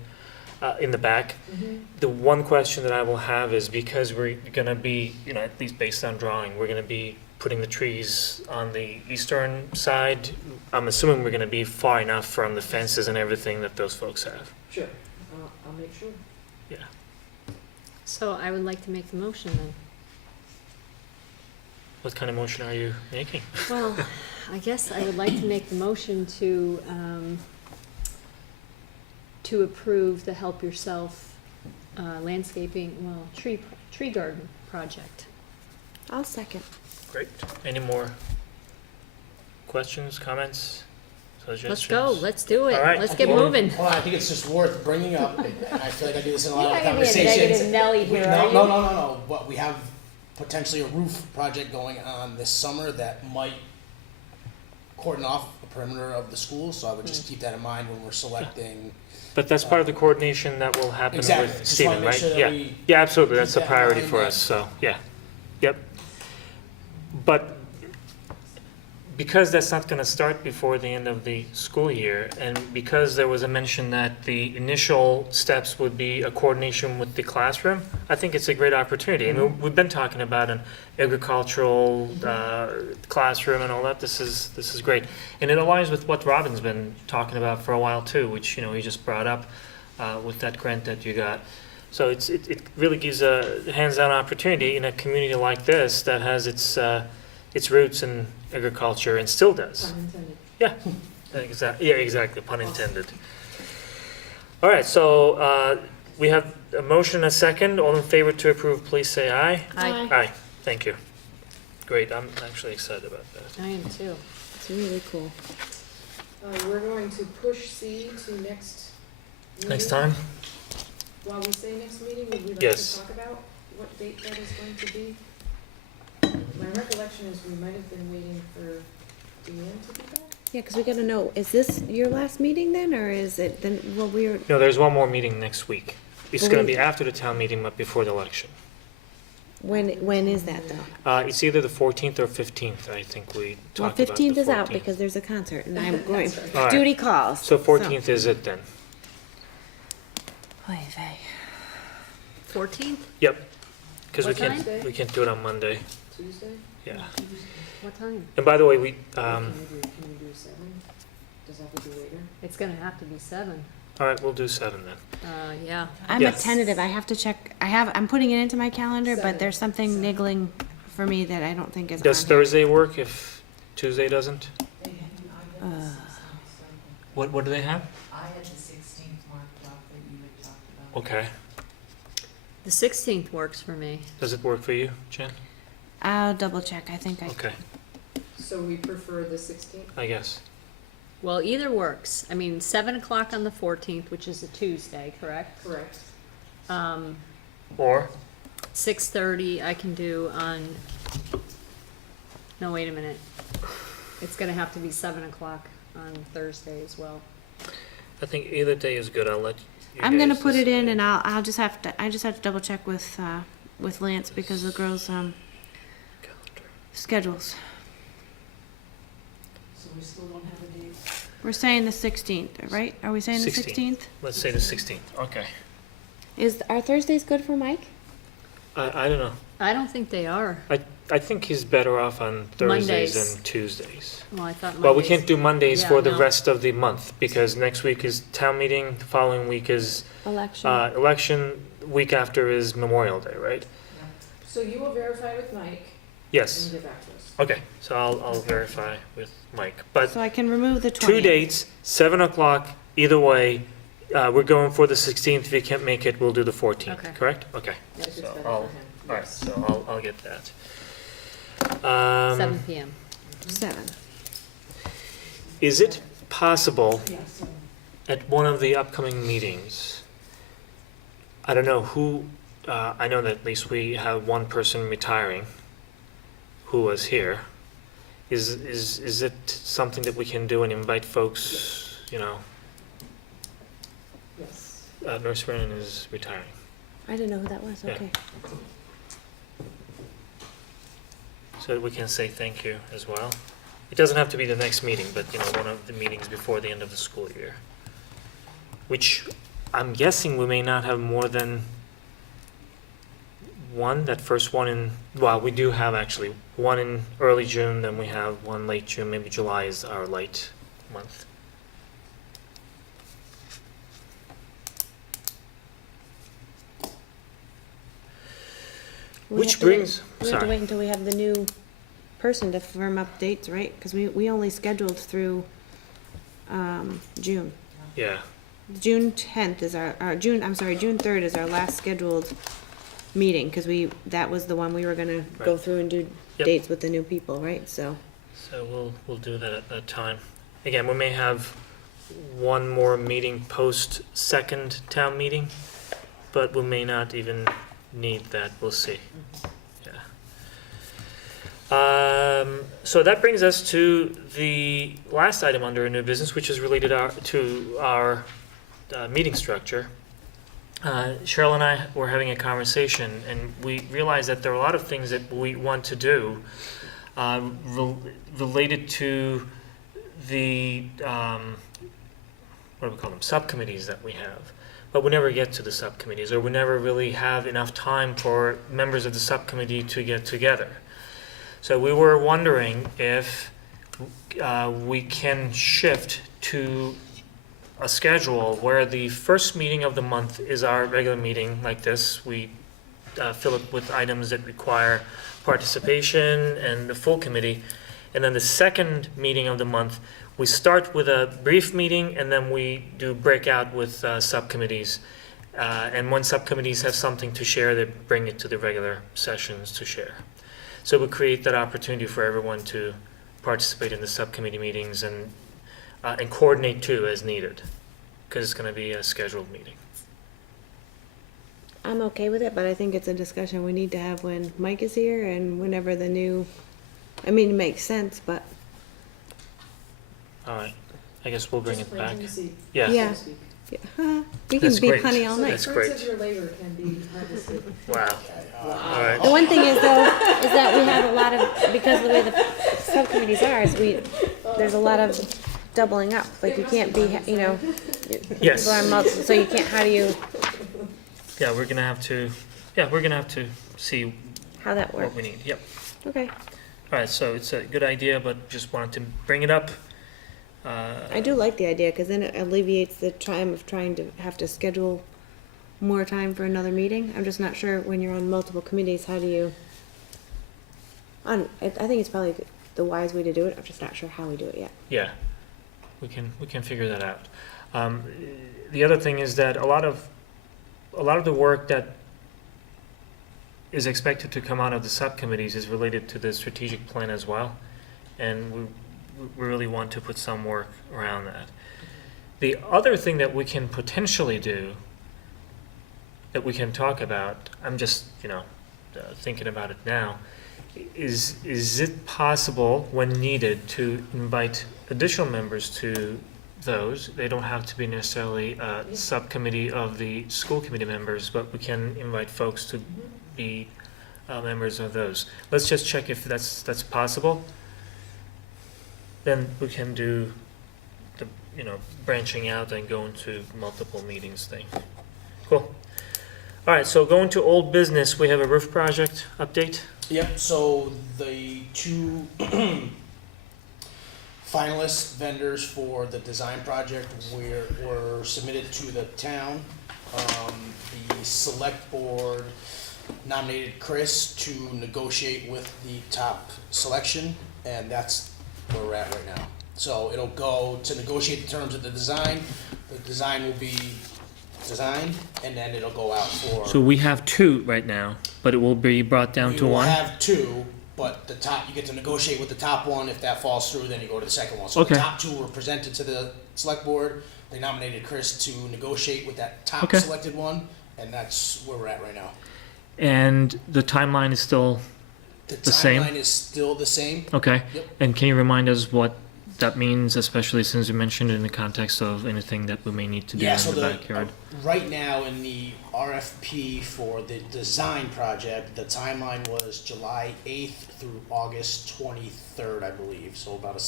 in the back. Mm-hmm. The one question that I will have is, because we're gonna be, at least based on drawing, we're gonna be putting the trees on the eastern side. I'm assuming we're gonna be far enough from the fences and everything that those folks have. Sure. I'll make sure. So I would like to make the motion then. What kind of motion are you making? Well, I guess I would like to make the motion to approve the Help Yourself landscaping, tree garden project. I'll second. Great. Any more questions, comments, suggestions? Let's go, let's do it, All right. let's get moving. Well, I think it's just worth bringing up, and I feel like I do this in a lot of You're not gonna be a conversations. negative Nelly here, are you? No. But we have potentially a roof project going on this summer that might cordon off the perimeter of the school, so I would just keep that in mind when we're selecting. But that's part of the coordination that will happen Exactly. with Just wanna Stephen, make right? sure that Yeah. we Yeah, absolutely, that's a keep that in priority mind for that- us, so, yeah. Yep. But because that's not going to start before the end of the school year, and because there was a mention that the initial steps would be a coordination with the classroom, I think it's a great opportunity. And we've been talking about an agricultural classroom and all that. This is great, and it aligns with what Robin's been talking about for a while too, which he just brought up with that grant that you got. So it really gives a hands-on opportunity in a community like this that has its roots in agriculture and still does. Pun intended. Yeah, exactly, pun intended. All right, so we have a motion, a second. All in favor to approve, please say aye. Aye. Aye, thank you. Great, I'm actually excited about that. I am too. It's really cool. We're going to push C to next meeting. Next time? While we say next meeting, would we like Yes. to talk about what date that is going to be? My recollection is we might have been waiting for Deanne to be back. Yeah, because we got to know, is this your last meeting then, or is it then, well, we're, No, there's one more meeting next week. It's Well, gonna we- be after the town meeting, but before the election. when is that though? It's either the 14th or 15th, I think we Well, talked about the 15th is out 14th. because there's a concert and I'm going, That's right. All right. duty calls. So 14th is it then? Oy vey. 14th? Yep, because we What can't, time? we can't do it on Monday, Tuesday? yeah. What time? And by the way, we, Can we do 7? Does that have to be later? It's gonna have to be 7. all right, we'll do 7 then. Yeah. I'm Yes. a tentative, I have to check, I'm putting it into my calendar, but Seven. there's something niggling for me that I don't think is on. Does Thursday work if Tuesday doesn't? They had, I had the 16th, so What do they have? I had the 16th marked off that you had talked about. Okay. The 16th works for me. Does it work for you, Jen? I'll double check, I think Okay, So we prefer the 16th? I guess. Well, either works. I mean, 7 o'clock on the 14th, which is a Tuesday, correct? Correct. Or, 6:30 I can do on, no, wait a minute. It's gonna have to be 7 o'clock on Thursday as well. I think either day is good, I'll let you I'm gonna guys put it in decide. and I just have to double check with Lance because of the girls' Calendar. schedules. So we still don't have a date. We're saying the 16th, right? Are we saying the 16th. 16th? Let's say the 16th, okay. Are Thursdays good for Mike? I don't know. I don't think they are. I think he's better off on Thursdays Mondays. than Tuesdays. Well, I thought Well, we Mondays- can't do Mondays Yeah, for the no. rest of the month, because next week is town meeting, the following week is Election. election, week after is Memorial Day, right? So you will verify with Mike Yes, and get back to us. okay, so I'll verify with Mike, but So I can remove the 20th. 2 dates, 7 o'clock, either way, we're going for the 16th, if you can't make it, we'll do the 14th, Okay. correct? Okay, If it's so better for I'll, him. alright, Yes. so I'll get that. 7 PM. 7. Is it possible Yeah, so at one of the upcoming meetings, I don't know who, I know that at least we have one person retiring who was here. Is it something that we can do and invite folks, Yes. Nurse Brennan is retiring. I didn't know who that was, Yeah. okay. So that we can say thank you as well. It doesn't have to be the next meeting, but, one of the meetings before the end of the school year. Which I'm guessing we may not have more than one, that first one we do have actually one in early June, then we have one late June, maybe July is our late month. We Which have to wait- brings, We have to sorry, wait until we have the new person to firm up dates, right? Because we only scheduled through June. yeah, June 10th is June 3rd is our last scheduled meeting, because that was the one we were gonna go Right. through and do Yep. dates with the new people, right? So, so we'll do that at that time. Again, we may have one more meeting post second town meeting, but we may not even need that, we'll see. Yeah. So that brings us to the last item under new business, which is related to our meeting structure. Cheryl and I were having a conversation, and we realized that there are a lot of things that we want to do, related to the, what do we call them, subcommittees that we have. But we never get to the subcommittees, or we never really have enough time for members of the subcommittee to get together. So we were wondering if we can shift to a schedule where the first meeting of the month is our regular meeting like this. We fill it with items that require participation and the full committee. And then the second meeting of the month, we start with a brief meeting, and then we do breakout with subcommittees. And when subcommittees have something to share, they bring it to the regular sessions to share. So we create that opportunity for everyone to participate in the subcommittee meetings and coordinate too as needed, because it's going to be a scheduled meeting. I'm okay with it, but I think it's a discussion we need to have when Mike is here and whenever the new, I mean, it makes sense, but All right, I guess we'll bring Just it back. planting the seed, Yeah. Yeah. so to speak. we can That's be great. punny all So the night. That's fruits great. of your labor can be harvested. Wow. All right. The one thing is though, is that we have a lot of, because of the way the subcommittees are, is there's a lot of doubling up. Like you can't be, you know, Yes. people are multiple, so you can't, how do you, Yeah, we're gonna have to see how that what works? we need. Yep. Okay. All right, so it's a good idea, but just wanted to bring it up. I do like the idea, cause then it alleviates the time of trying to have to schedule more time for another meeting. I'm just not sure when you're on multiple committees, how do you, I think it's probably the wise way to do it. I'm just not sure how we do it yet. Yeah, we can figure that out. The other thing is that a lot of the work that is expected to come out of the subcommittees is related to the strategic plan as well, and we really want to put some work around that. The other thing that we can potentially do, that we can talk about, I'm just, thinking about it now, is it possible, when needed, to invite additional members to those? They don't have to be necessarily a subcommittee of the school committee members, but we can invite folks to be members of those. Let's just check if that's possible. Then we can do the, branching out and going to multiple meetings thing. Cool. All right, so going to old business, we have a roof project update. Yep, so the two finalist vendors for the design project were submitted to the town. The select board nominated Chris to negotiate with the top selection, and that's where we're at right now. So it'll go to negotiate the terms of the design. The design will be designed, and then it'll go out for. So we have two right now, but it will be brought down to We will one? have two, but the top, you get to negotiate with the top one. If that falls through, then you go to the second one. So Okay. the top two were presented to the select board. They nominated Chris to negotiate with that top Okay. selected one, and that's where we're at right now. And the timeline is still The same? timeline is still the same. okay. Yep. And can you remind us what that means, especially since you mentioned it in the context of anything that we may need to do Yeah, in so the backyard? right now in the RFP for the design project, the timeline was July 8th through August 23rd, I believe. So about a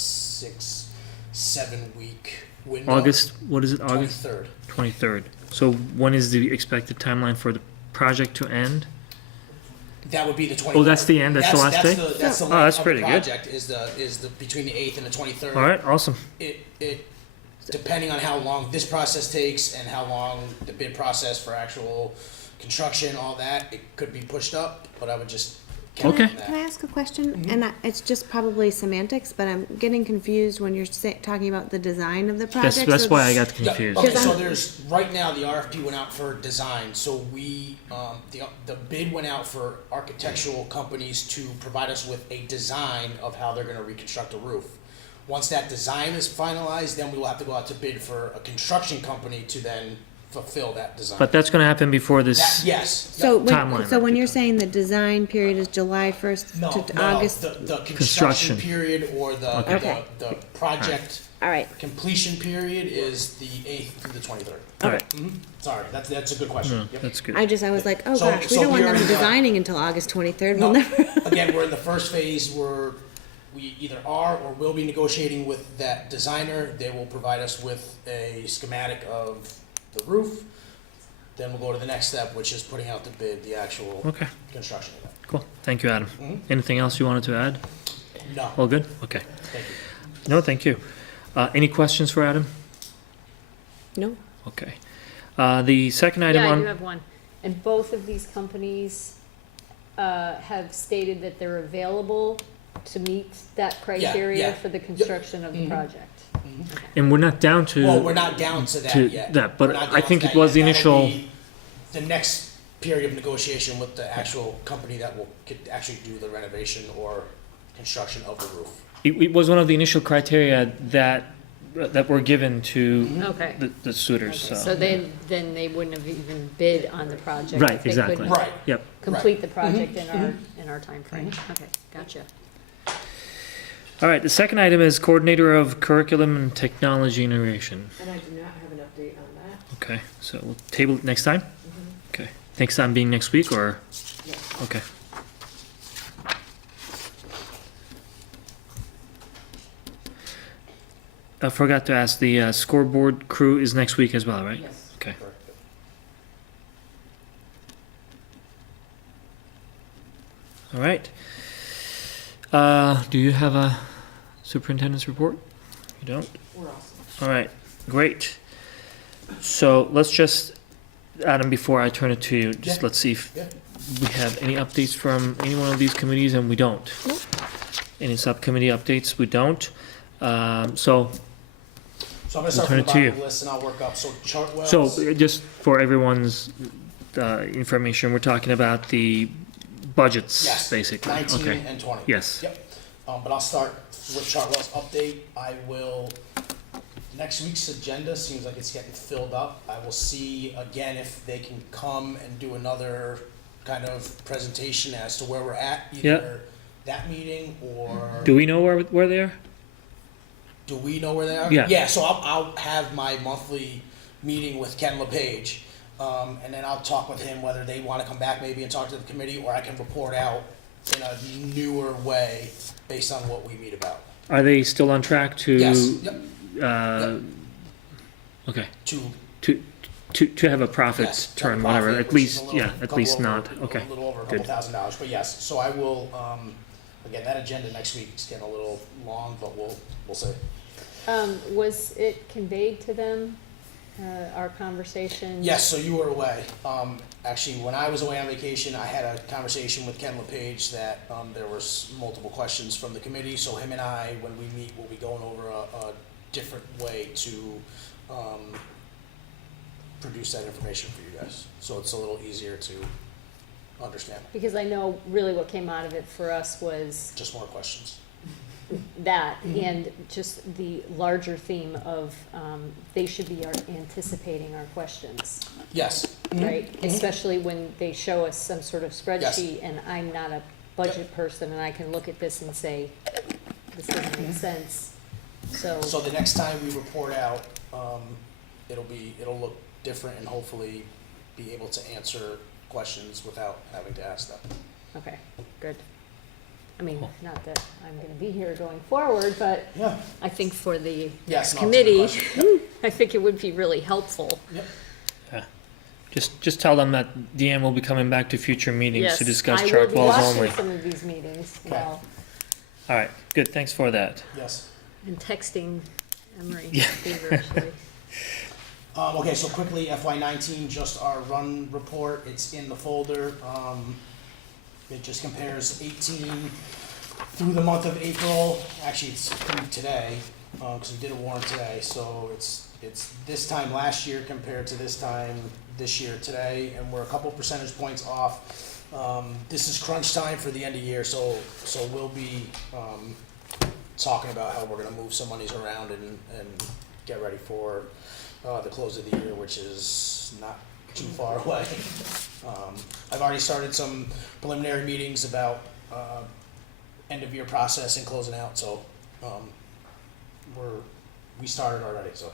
6-7 week window. August, what is it, August 23rd. 23rd? So when is the expected timeline for the project to end? That would be the 23rd. Oh, that's the end? That's the last day? That's the Oh, length that's of pretty the good. project is the between the 8th and the 23rd. All right, awesome. It depending on how long this process takes and how long the bid process for actual construction, all that, it could be pushed up, but I would just count Okay. on that. Can I ask a question? Mhm. And it's just probably semantics, but I'm getting confused when you're talking about the design of the project. That's So why I got Yeah, confused. okay, Because so I'm- there's, right now, the RFP went out for design, so we, the bid went out for architectural companies to provide us with a design of how they're gonna reconstruct a roof. Once that design is finalized, then we will have to go out to bid for a construction company to then fulfill that design. But that's gonna happen before That, this, yes. So Timeline. when you're saying the design period is July 1st No, to no, August? the Construction. construction period or Okay. the project All right. completion period is the 8th through the 23rd. all right, Sorry, that's a good question. no, Yep. that's good. I was like, oh So- gosh, we so don't want we're them in the- designing until August 23rd. No, We'll never. again, we're in the first phase, we're we either are or will be negotiating with that designer. They will provide us with a schematic of the roof. Then we'll go to the next step, which is putting out the bid, the actual Okay, construction of that. cool. Thank you, Adam. Mhm. Anything else you wanted to add? No, All good? Okay. thank you. No, thank you. Any questions for Adam? No? Okay. The second item Yeah, I do on, have one. And both of these companies have stated that they're available to meet that criteria yeah. for the construction of the Mhm. project. Mhm. Okay. and we're not down to. Well, we're not down to that to yet. that, We're but not I down think to it that was the yet. That'll initial, be the next period of negotiation with the actual company that could actually do the renovation or construction of the roof. it was one of the initial criteria that were given to Okay. the suitors, Okay, so. so then they wouldn't have even bid on the project. Right, if they exactly. couldn't Right. Yep. Complete the project in our timeframe. Mm-hmm. Okay, gotcha. All right, the second item is coordinator of curriculum and technology integration. And I do not have an update on that. Okay, so we'll table it next time? Mhm. Okay. Next time being next week, or? Yes. Okay. I forgot to ask, the scoreboard crew is next week as well, right? Yes. Okay. All right. Do you have a superintendent's report? You don't? We're awesome. All right, great. So let's just, Adam, before I turn it to you, just Yeah. let's see if Yeah. we have any updates from any one of these committees, and we don't. Nope. Any subcommittee updates? We don't. So, So I'm gonna start turn from the it to bottom you. of the list and I'll work up. So Chartwell's. just for everyone's information, we're talking about the budgets, Yes, basically. 19 Okay. and 20. Yes. Yep. But I'll start with Chartwell's update. Next week's agenda seems like it's getting filled up. I will see again if they can come and do another kind of presentation as to where we're at, either that meeting or. Do we know where they are? Do we know where they are? Yeah. Yeah, so I'll have my monthly meeting with Ken LePage, and then I'll talk with him whether they want to come back maybe and talk to the committee, or I can report out in a newer way based on what we meet about. Are they still on track to? Yes, yep, Okay. to, To have a profit yes, turn, profit, whatever, at which is least, a little- yeah, at couple least over- not, okay. A little over a good. couple $1,000, but yes, so I will, again, that agenda next week is getting a little long, but we'll see. Was it conveyed to them, our conversation? Yes, so you were away. Actually, when I was away on vacation, I had a conversation with Ken LePage that there was multiple questions from the committee. So him and I, when we meet, will be going over a different way to produce that information for you guys. So it's a little easier to understand. Because I know really what came out of it for us was Just more questions. that, and just the larger theme of, they should be anticipating our questions, Yes. right? Especially when they show us some sort of spreadsheet, and I'm not a budget person, and I can look at this and say, this doesn't make sense, so. So the next time we report out, it'll look different and hopefully be able to answer questions without having to ask them. Okay, good. I mean, not that I'm gonna be here going forward, but Yeah. I think for the Yes, next no, it's a good committee, question. I think it would be really helpful. Just tell them that Deanne will be coming back to future meetings Yes, to discuss I will chart be walls watching only. some of these meetings, Okay. well, All right, good, thanks for that. Yes. and texting Emery Yeah. feverishly. Okay, so quickly, FY19, just our run report, it's in the folder. It just compares 18 through the month of April. Actually, it's through today, because we did a warrant today, so it's this time last year compared to this time this year today, and we're a couple percentage points off. This is crunch time for the end of year, so we'll be talking about how we're gonna move some monies around and get ready for the close of the year, which is not too far away. I've already started some preliminary meetings about end of year process and closing out, so we started already, so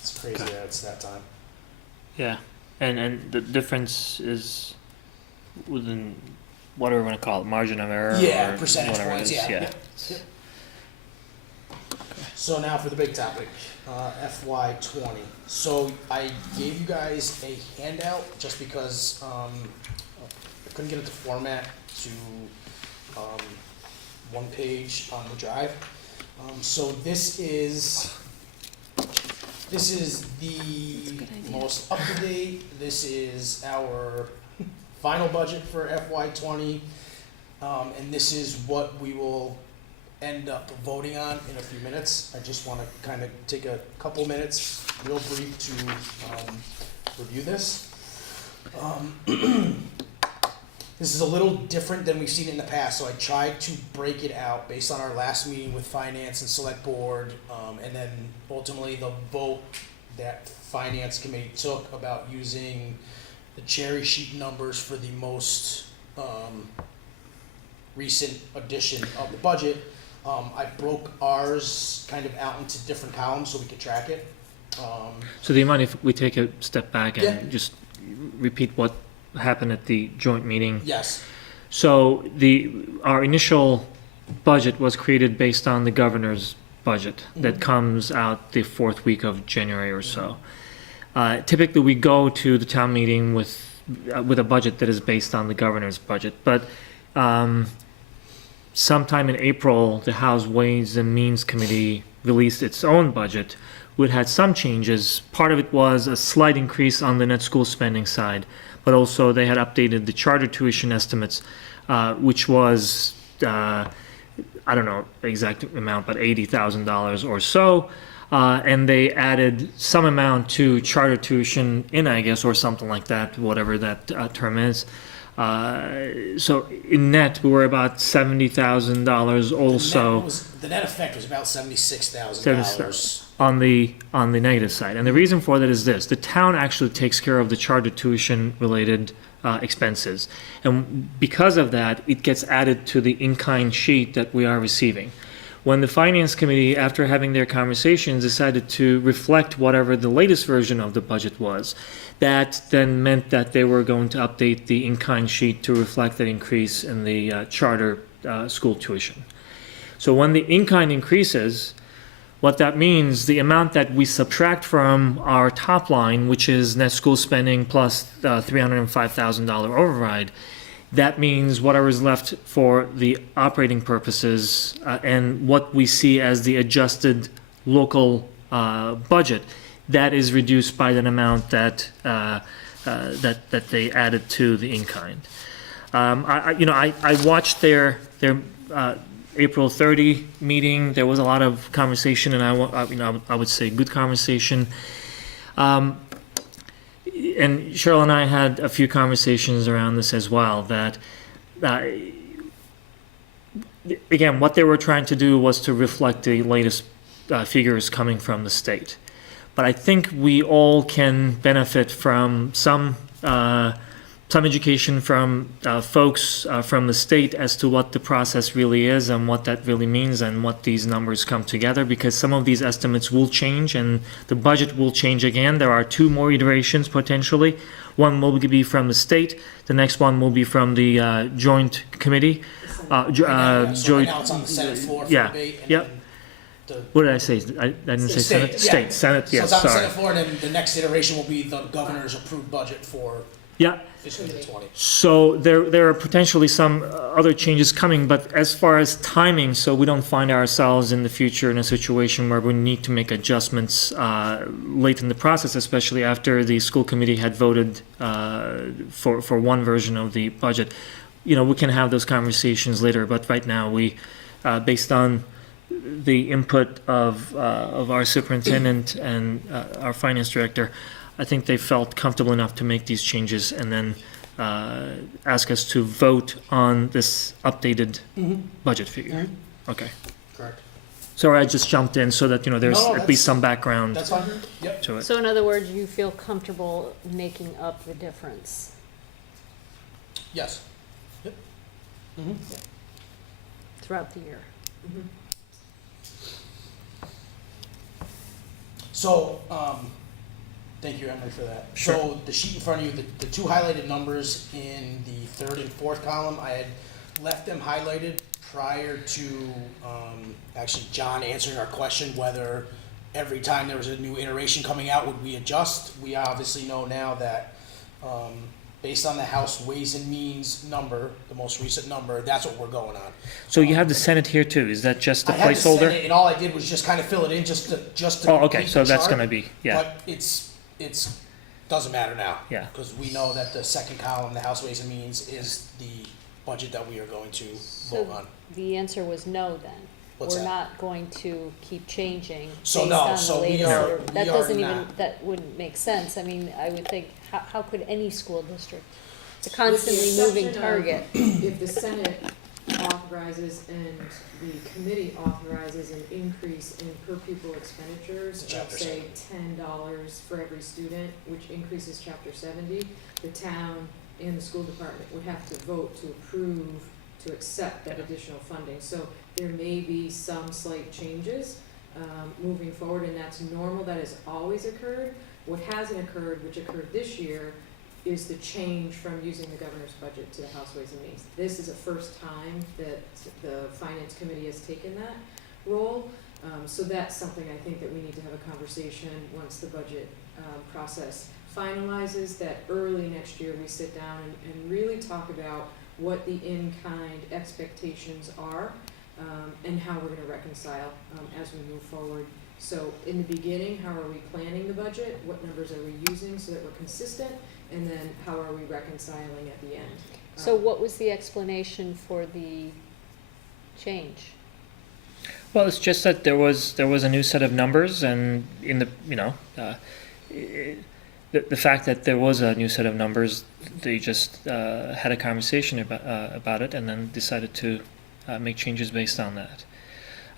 it's crazy that it's that time. Yeah, and the difference is within, whatever we wanna call it, margin of error Yeah, or percentage whatever it points, is, yeah, yeah. yeah. It's So now for the big topic, FY20. So I gave you guys a handout just because I couldn't get it to format to one page on the drive. So this is the most up to date. This is our final budget for FY20, and this is what we will end up voting on in a few minutes. I just want to kind of take a couple minutes, real brief, to review this. This is a little different than we've seen in the past, so I tried to break it out based on our last meeting with Finance and Select Board, and then ultimately the vote that Finance Committee took about using the cherry sheet numbers for the most recent edition of the budget. I broke ours kind of out into different columns so we could track it. So do you mind if we take a step back and Yeah. just repeat what happened at the joint meeting? Yes. So our initial budget was created based on the governor's budget that comes out the fourth week of January or so. Typically, we go to the town meeting with a budget that is based on the governor's budget, but sometime in April, the House Ways and Means Committee released its own budget, which had some changes. Part of it was a slight increase on the net school spending side, but also they had updated the charter tuition estimates, which was, I don't know the exact amount, but $80,000 or so. And they added some amount to charter tuition in, I guess, or something like that, whatever that term is. So in net, we were about $70,000 also. The net effect was about $76,000. On the negative side. And the reason for that is this: the town actually takes care of the charter tuition related expenses. And because of that, it gets added to the in-kind sheet that we are receiving. When the Finance Committee, after having their conversations, decided to reflect whatever the latest version of the budget was, that then meant that they were going to update the in-kind sheet to reflect that increase in the charter school tuition. So when the in-kind increases, what that means, the amount that we subtract from our top line, which is net school spending plus $305,000 override, that means whatever is left for the operating purposes and what we see as the adjusted local budget, that is reduced by that amount that they added to the in-kind. I watched their April 30 meeting. There was a lot of conversation, and I would say good conversation. And Cheryl and I had a few conversations around this as well, that again, what they were trying to do was to reflect the latest figures coming from the state. But I think we all can benefit from some education from folks from the state as to what the process really is and what that really means and what these numbers come together, because some of these estimates will change and the budget will change again. There are two more iterations potentially. One will be from the state. The next one will be from the joint committee. So right now it's on the Senate floor for debate. And Yep. What did I say? I didn't say Senate. State. Senate. So Yes. it's on the Sorry. Senate floor, and then the next iteration will be the governor's approved budget for Yeah. fiscal year 20. So there are potentially some other changes coming, but as far as timing, so we don't find ourselves in the future in a situation where we need to make adjustments late in the process, especially after the school committee had voted for one version of the budget. We can have those conversations later, but right now we, based on the input of our superintendent and our finance director, I think they felt comfortable enough to make these changes and then ask us to vote on this updated budget figure. Okay. Correct. Sorry, I just jumped in so that, there's No, at least some background That's fine. Yep. to it. So in other words, you feel comfortable making up the difference? Yes. Yep. Throughout the year? So, thank you, Emily, for that. Sure. So the sheet in front of you, the two highlighted numbers in the third and fourth column, I had left them highlighted prior to, actually John answering our question whether every time there was a new iteration coming out, would we adjust? We obviously know now that, based on the House Ways and Means number, the most recent number, that's what we're going on. So you have the Senate here too, is that just a I had the placeholder? Senate, and all I did was just kind of fill it in just to Oh, okay, complete so the that's chart. gonna be, yeah, But it's doesn't matter now. Yeah. Because we know that the second column, the House Ways and Means, is the budget that we are going to vote on. The answer was no then. What's We're that? not going to keep changing So based no, on the so we latest. are- That we are doesn't even, not. that wouldn't make sense. I mean, I would think, how could any school district? It's a With the constantly moving exception of target. If the Senate authorizes and the committee authorizes an increase in per pupil expenditures of Chapter say $10 for every student, which increases chapter 70, the town and the school department would have to vote to approve, to accept that additional funding. So there may be some slight changes moving forward, and that's normal, that has always occurred. What hasn't occurred, which occurred this year, is the change from using the governor's budget to the House Ways and Means. This is the first time that the Finance Committee has taken that role. So that's something I think that we need to have a conversation once the budget process finalizes, that early next year we sit down and really talk about what the in-kind expectations are and how we're gonna reconcile as we move forward. So in the beginning, how are we planning the budget? What numbers are we using so that we're consistent? And then how are we reconciling at the end? So what was the explanation for the change? well, it's just that there was a new set of numbers, and in the, the fact that there was a new set of numbers, they just had a conversation about it and then decided to make changes based on that.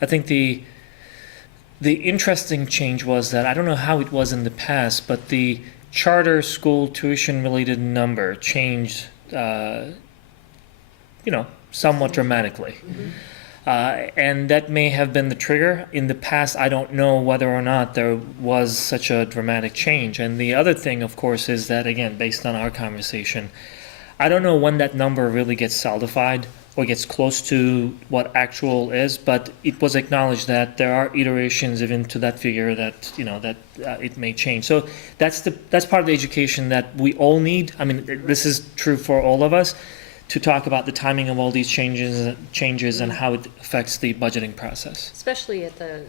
I think the interesting change was that, I don't know how it was in the past, but the charter school tuition related number changed, somewhat dramatically. And that may have been the trigger. In the past, I don't know whether or not there was such a dramatic change. And the other thing, of course, is that, again, based on our conversation, I don't know when that number really gets solidified or gets close to what actual is, but it was acknowledged that there are iterations even to that figure that, it may change. So that's part of the education that we all need. I mean, this is true for all of us, to talk about the timing of all these changes and how it affects the budgeting process. Especially at the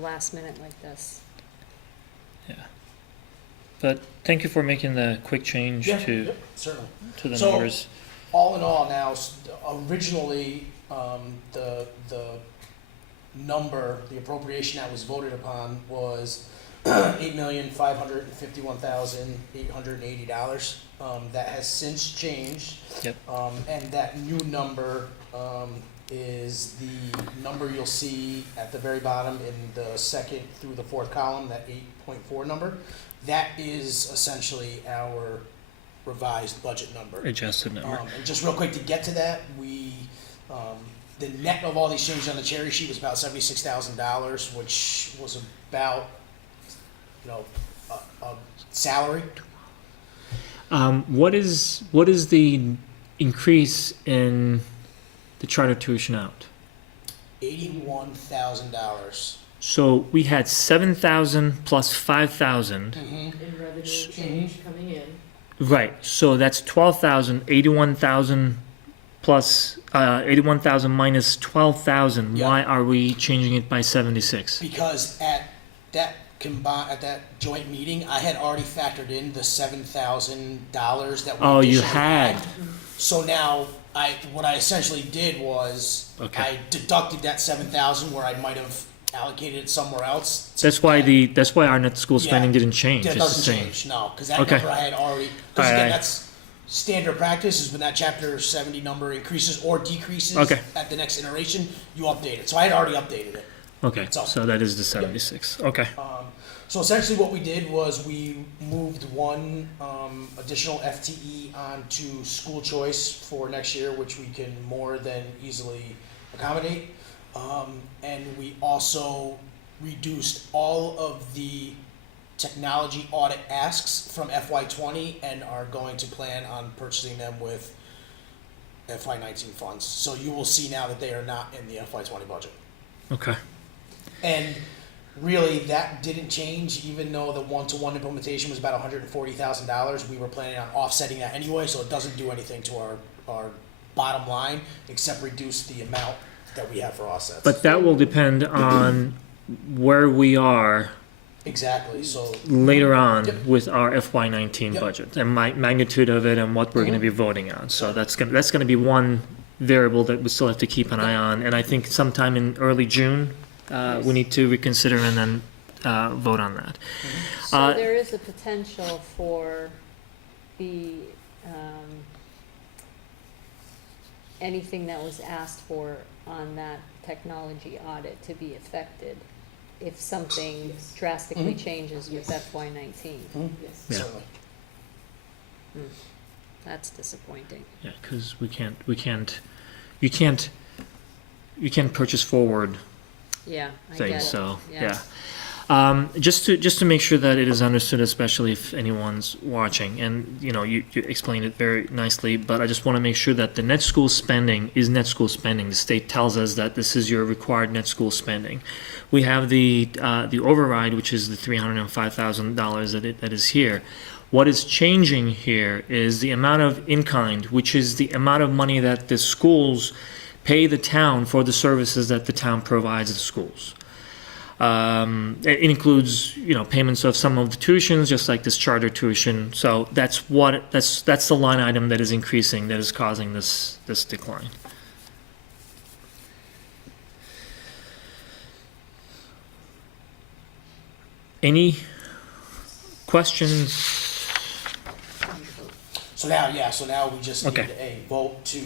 last minute like this. Yeah. But thank you for making the quick change Yeah, to yep, certainly. the So, numbers. all in all now, originally, the number, the appropriation that was voted upon was $8,551,880. That has since changed. Yep. And that new number is the number you'll see at the very bottom in the second through the fourth column, that 8.4 number. That is essentially our revised budget number. Adjusted number. And just real quick, to get to that, the net of all these changes on the cherry sheet was about $76,000, which was about, a salary. What is the increase in the charter tuition out? $81,000. So we had 7,000 plus 5,000. In revenue change coming in. Right. So that's 12,000. 81,000 plus 81,000 minus 12,000. Yeah. Why are we changing it by 76? Because at that joint meeting, I had already factored in the $7,000 that we Oh, you additionally had. So now what I essentially did was Okay. I deducted that $7,000 where I might have allocated it somewhere else. That's why our net school spending didn't change. That It's the doesn't same. change, no, because that Okay. number I had already, because All again, right. that's standard practice, is when that chapter 70 number increases or decreases Okay. at the next iteration, you update it. So I had already updated it. Okay. That's all. So that is the 76. Okay. So essentially what we did was we moved one additional FTE onto school choice for next year, which we can more than easily accommodate. And we also reduced all of the technology audit asks from FY20 and are going to plan on purchasing them with FY19 funds. So you will see now that they are not in the FY20 budget. Okay. And really, that didn't change, even though the one-to-one implementation was about $140,000. We were planning on offsetting that anyway, so it doesn't do anything to our bottom line, except reduce the amount that we have for offsets. But that will depend on where we are Exactly, so, later on Yep. with our FY19 Yep. budget and magnitude of it and what we're gonna be voting on. So that's gonna be one variable that we still have to keep an eye on. And I think sometime in early June, we need to reconsider and then, vote on that. So there is a potential for the, anything that was asked for on that technology audit to be affected if something Yes. drastically Mhm. changes with Yes. FY19. Yes. Yeah. certainly. That's disappointing. Yeah, because you can't purchase forward Yeah, I get things, it. so, Yeah. yeah. Just to make sure that it is understood, especially if anyone's watching, and, you know, you explained it very nicely, but I just want to make sure that the net school spending is net school spending. The state tells us that this is your required net school spending. We have the override, which is the $305,000 that is here. What is changing here is the amount of in-kind, which is the amount of money that the schools pay the town for the services that the town provides the schools. It includes, you know, payments of some of the tuitions, just like this charter tuition. So that's the line item that is increasing, that is causing this decline. Any questions? So now we just need Okay. a vote to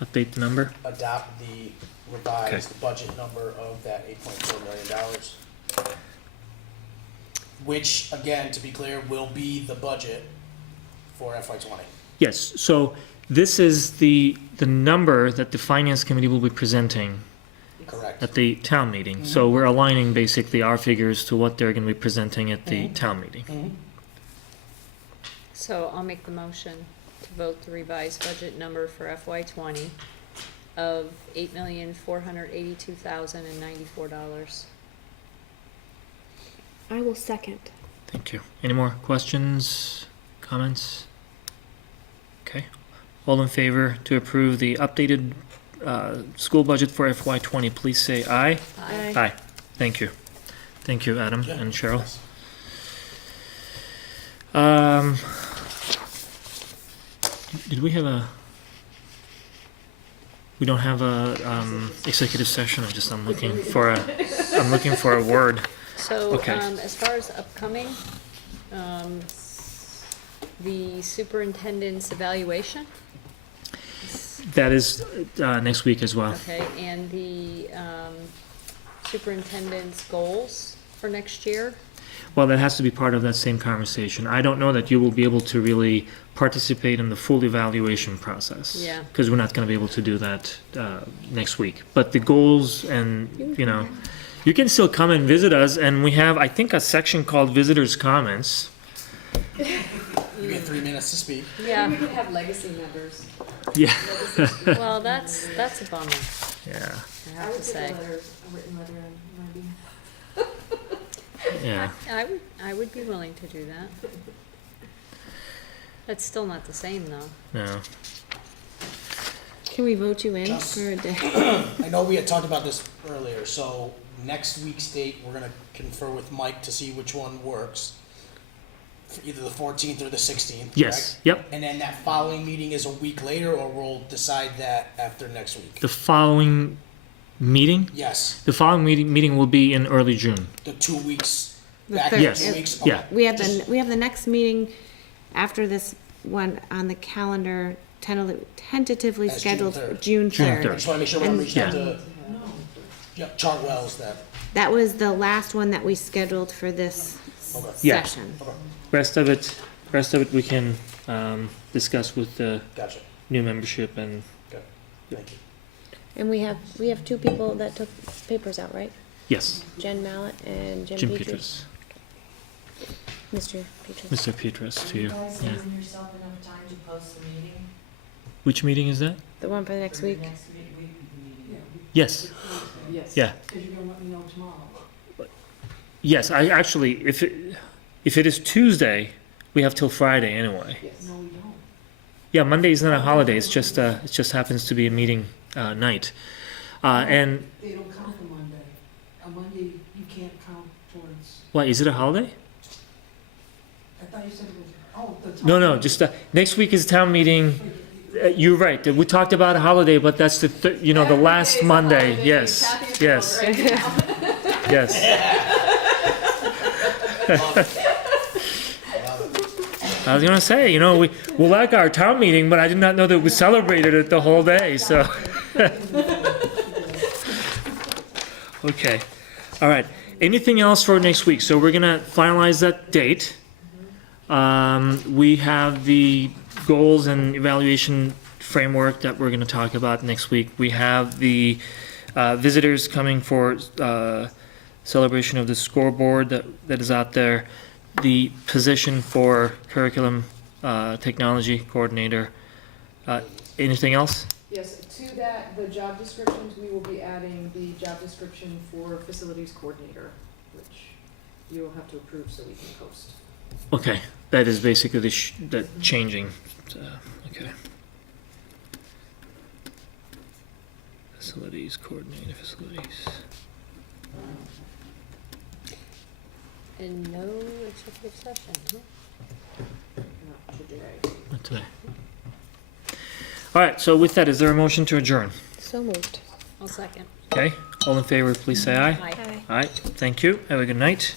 Update the number? adopt the revised budget number of that $8.4 million. Which, again, to be clear, will be the budget for FY20. Yes, so this is the number that the finance committee will be presenting Correct. at the town meeting. So we're aligning basically our figures to what they're gonna be presenting at the town meeting. Mhm. So I'll make the motion to vote the revised budget number for FY20 of $8,482,094. I will second. Thank you. Any more questions, comments? Okay. All in favor to approve the updated school budget for FY20, please say aye. Aye. Aye. Thank you. Thank you, Adam Yeah. and Cheryl. Yes. Did we have we don't have a executive session. I'm looking for a word. So, Okay. as far as upcoming, the superintendent's evaluation, That is next week as well. okay, and the, superintendent's goals for next year. Well, that has to be part of that same conversation. I don't know that you will be able to really participate in the full evaluation process. Yeah. Because we're not going to be able to do that next week. But the goals and, you know, you can still come and visit us, and we have, I think, a section called Visitors' Comments. You get 3 minutes to speak. Yeah, We could have legacy members. Yeah. well, that's a bummer, Yeah, I have to say. A written letter in writing. yeah. I would be willing to do that. That's still not the same, though. No. Can we vote you in Just- for a day? I know we had talked about this earlier, so next week's date, we're gonna confer with Mike to see which one works. For either the 14th or the 16th, Yes, correct? yep. And then that following meeting is a week later, or we'll decide that after next week? The following meeting? Yes, The following meeting will be in early June. the 2 weeks, The back third- in Yes, 2 weeks? yeah. Okay. We have Just- the next meeting after this one on the calendar tentatively As June scheduled for 3rd. June June 3rd. I just wanna make sure we're And- reaching out Yeah. to, yeah, Chartwell's that, That was the last one that we scheduled for this Okay. Yeah. session. okay, Rest of it we can discuss with the gotcha, new membership and thank you. And we have 2 people that took papers out, right? yes, Jen Mallett and Jim Jim Petras. Petrus, Mr. Petras. Mr. Petrus Are to you you. guys Yeah. giving yourself enough time to post the meeting? Which meeting is that? The one for the next week? Yeah, Yes, Yes. yeah. because you're gonna let me know tomorrow. Yes, I actually, if it is Tuesday, we have till Friday anyway. Yes. No, we don't. Yeah, Monday is not a holiday, it's just, it just happens to be a meeting, night. And, They don't count for Monday. A Monday, you can't count towards, what, is it a holiday? I thought you said it was, oh, the. No, just, next week is town meeting. You're right, we talked about a holiday, but that's the, the last Monday, yes, yes, yes. I was gonna say, we like our town meeting, but I did not know that we celebrated it the whole day, so. Okay, all right. Anything else for next week? So we're gonna finalize that date. We have the goals and evaluation framework that we're gonna talk about next week. We have the visitors coming for celebration of the scoreboard that is out there. The position for curriculum technology coordinator. Anything else? Yes, to that, the job descriptions, we will be adding the job description for facilities coordinator, which you will have to approve so we can post. Okay, that is basically the changing. Okay. Facilities coordinator, facilities. And no executive session, huh? Not today. Not today. All right, so with that, is there a motion to adjourn? So moved. I'll second. Okay, all in favor, please say aye. Aye. Aye, thank you. Have a good night.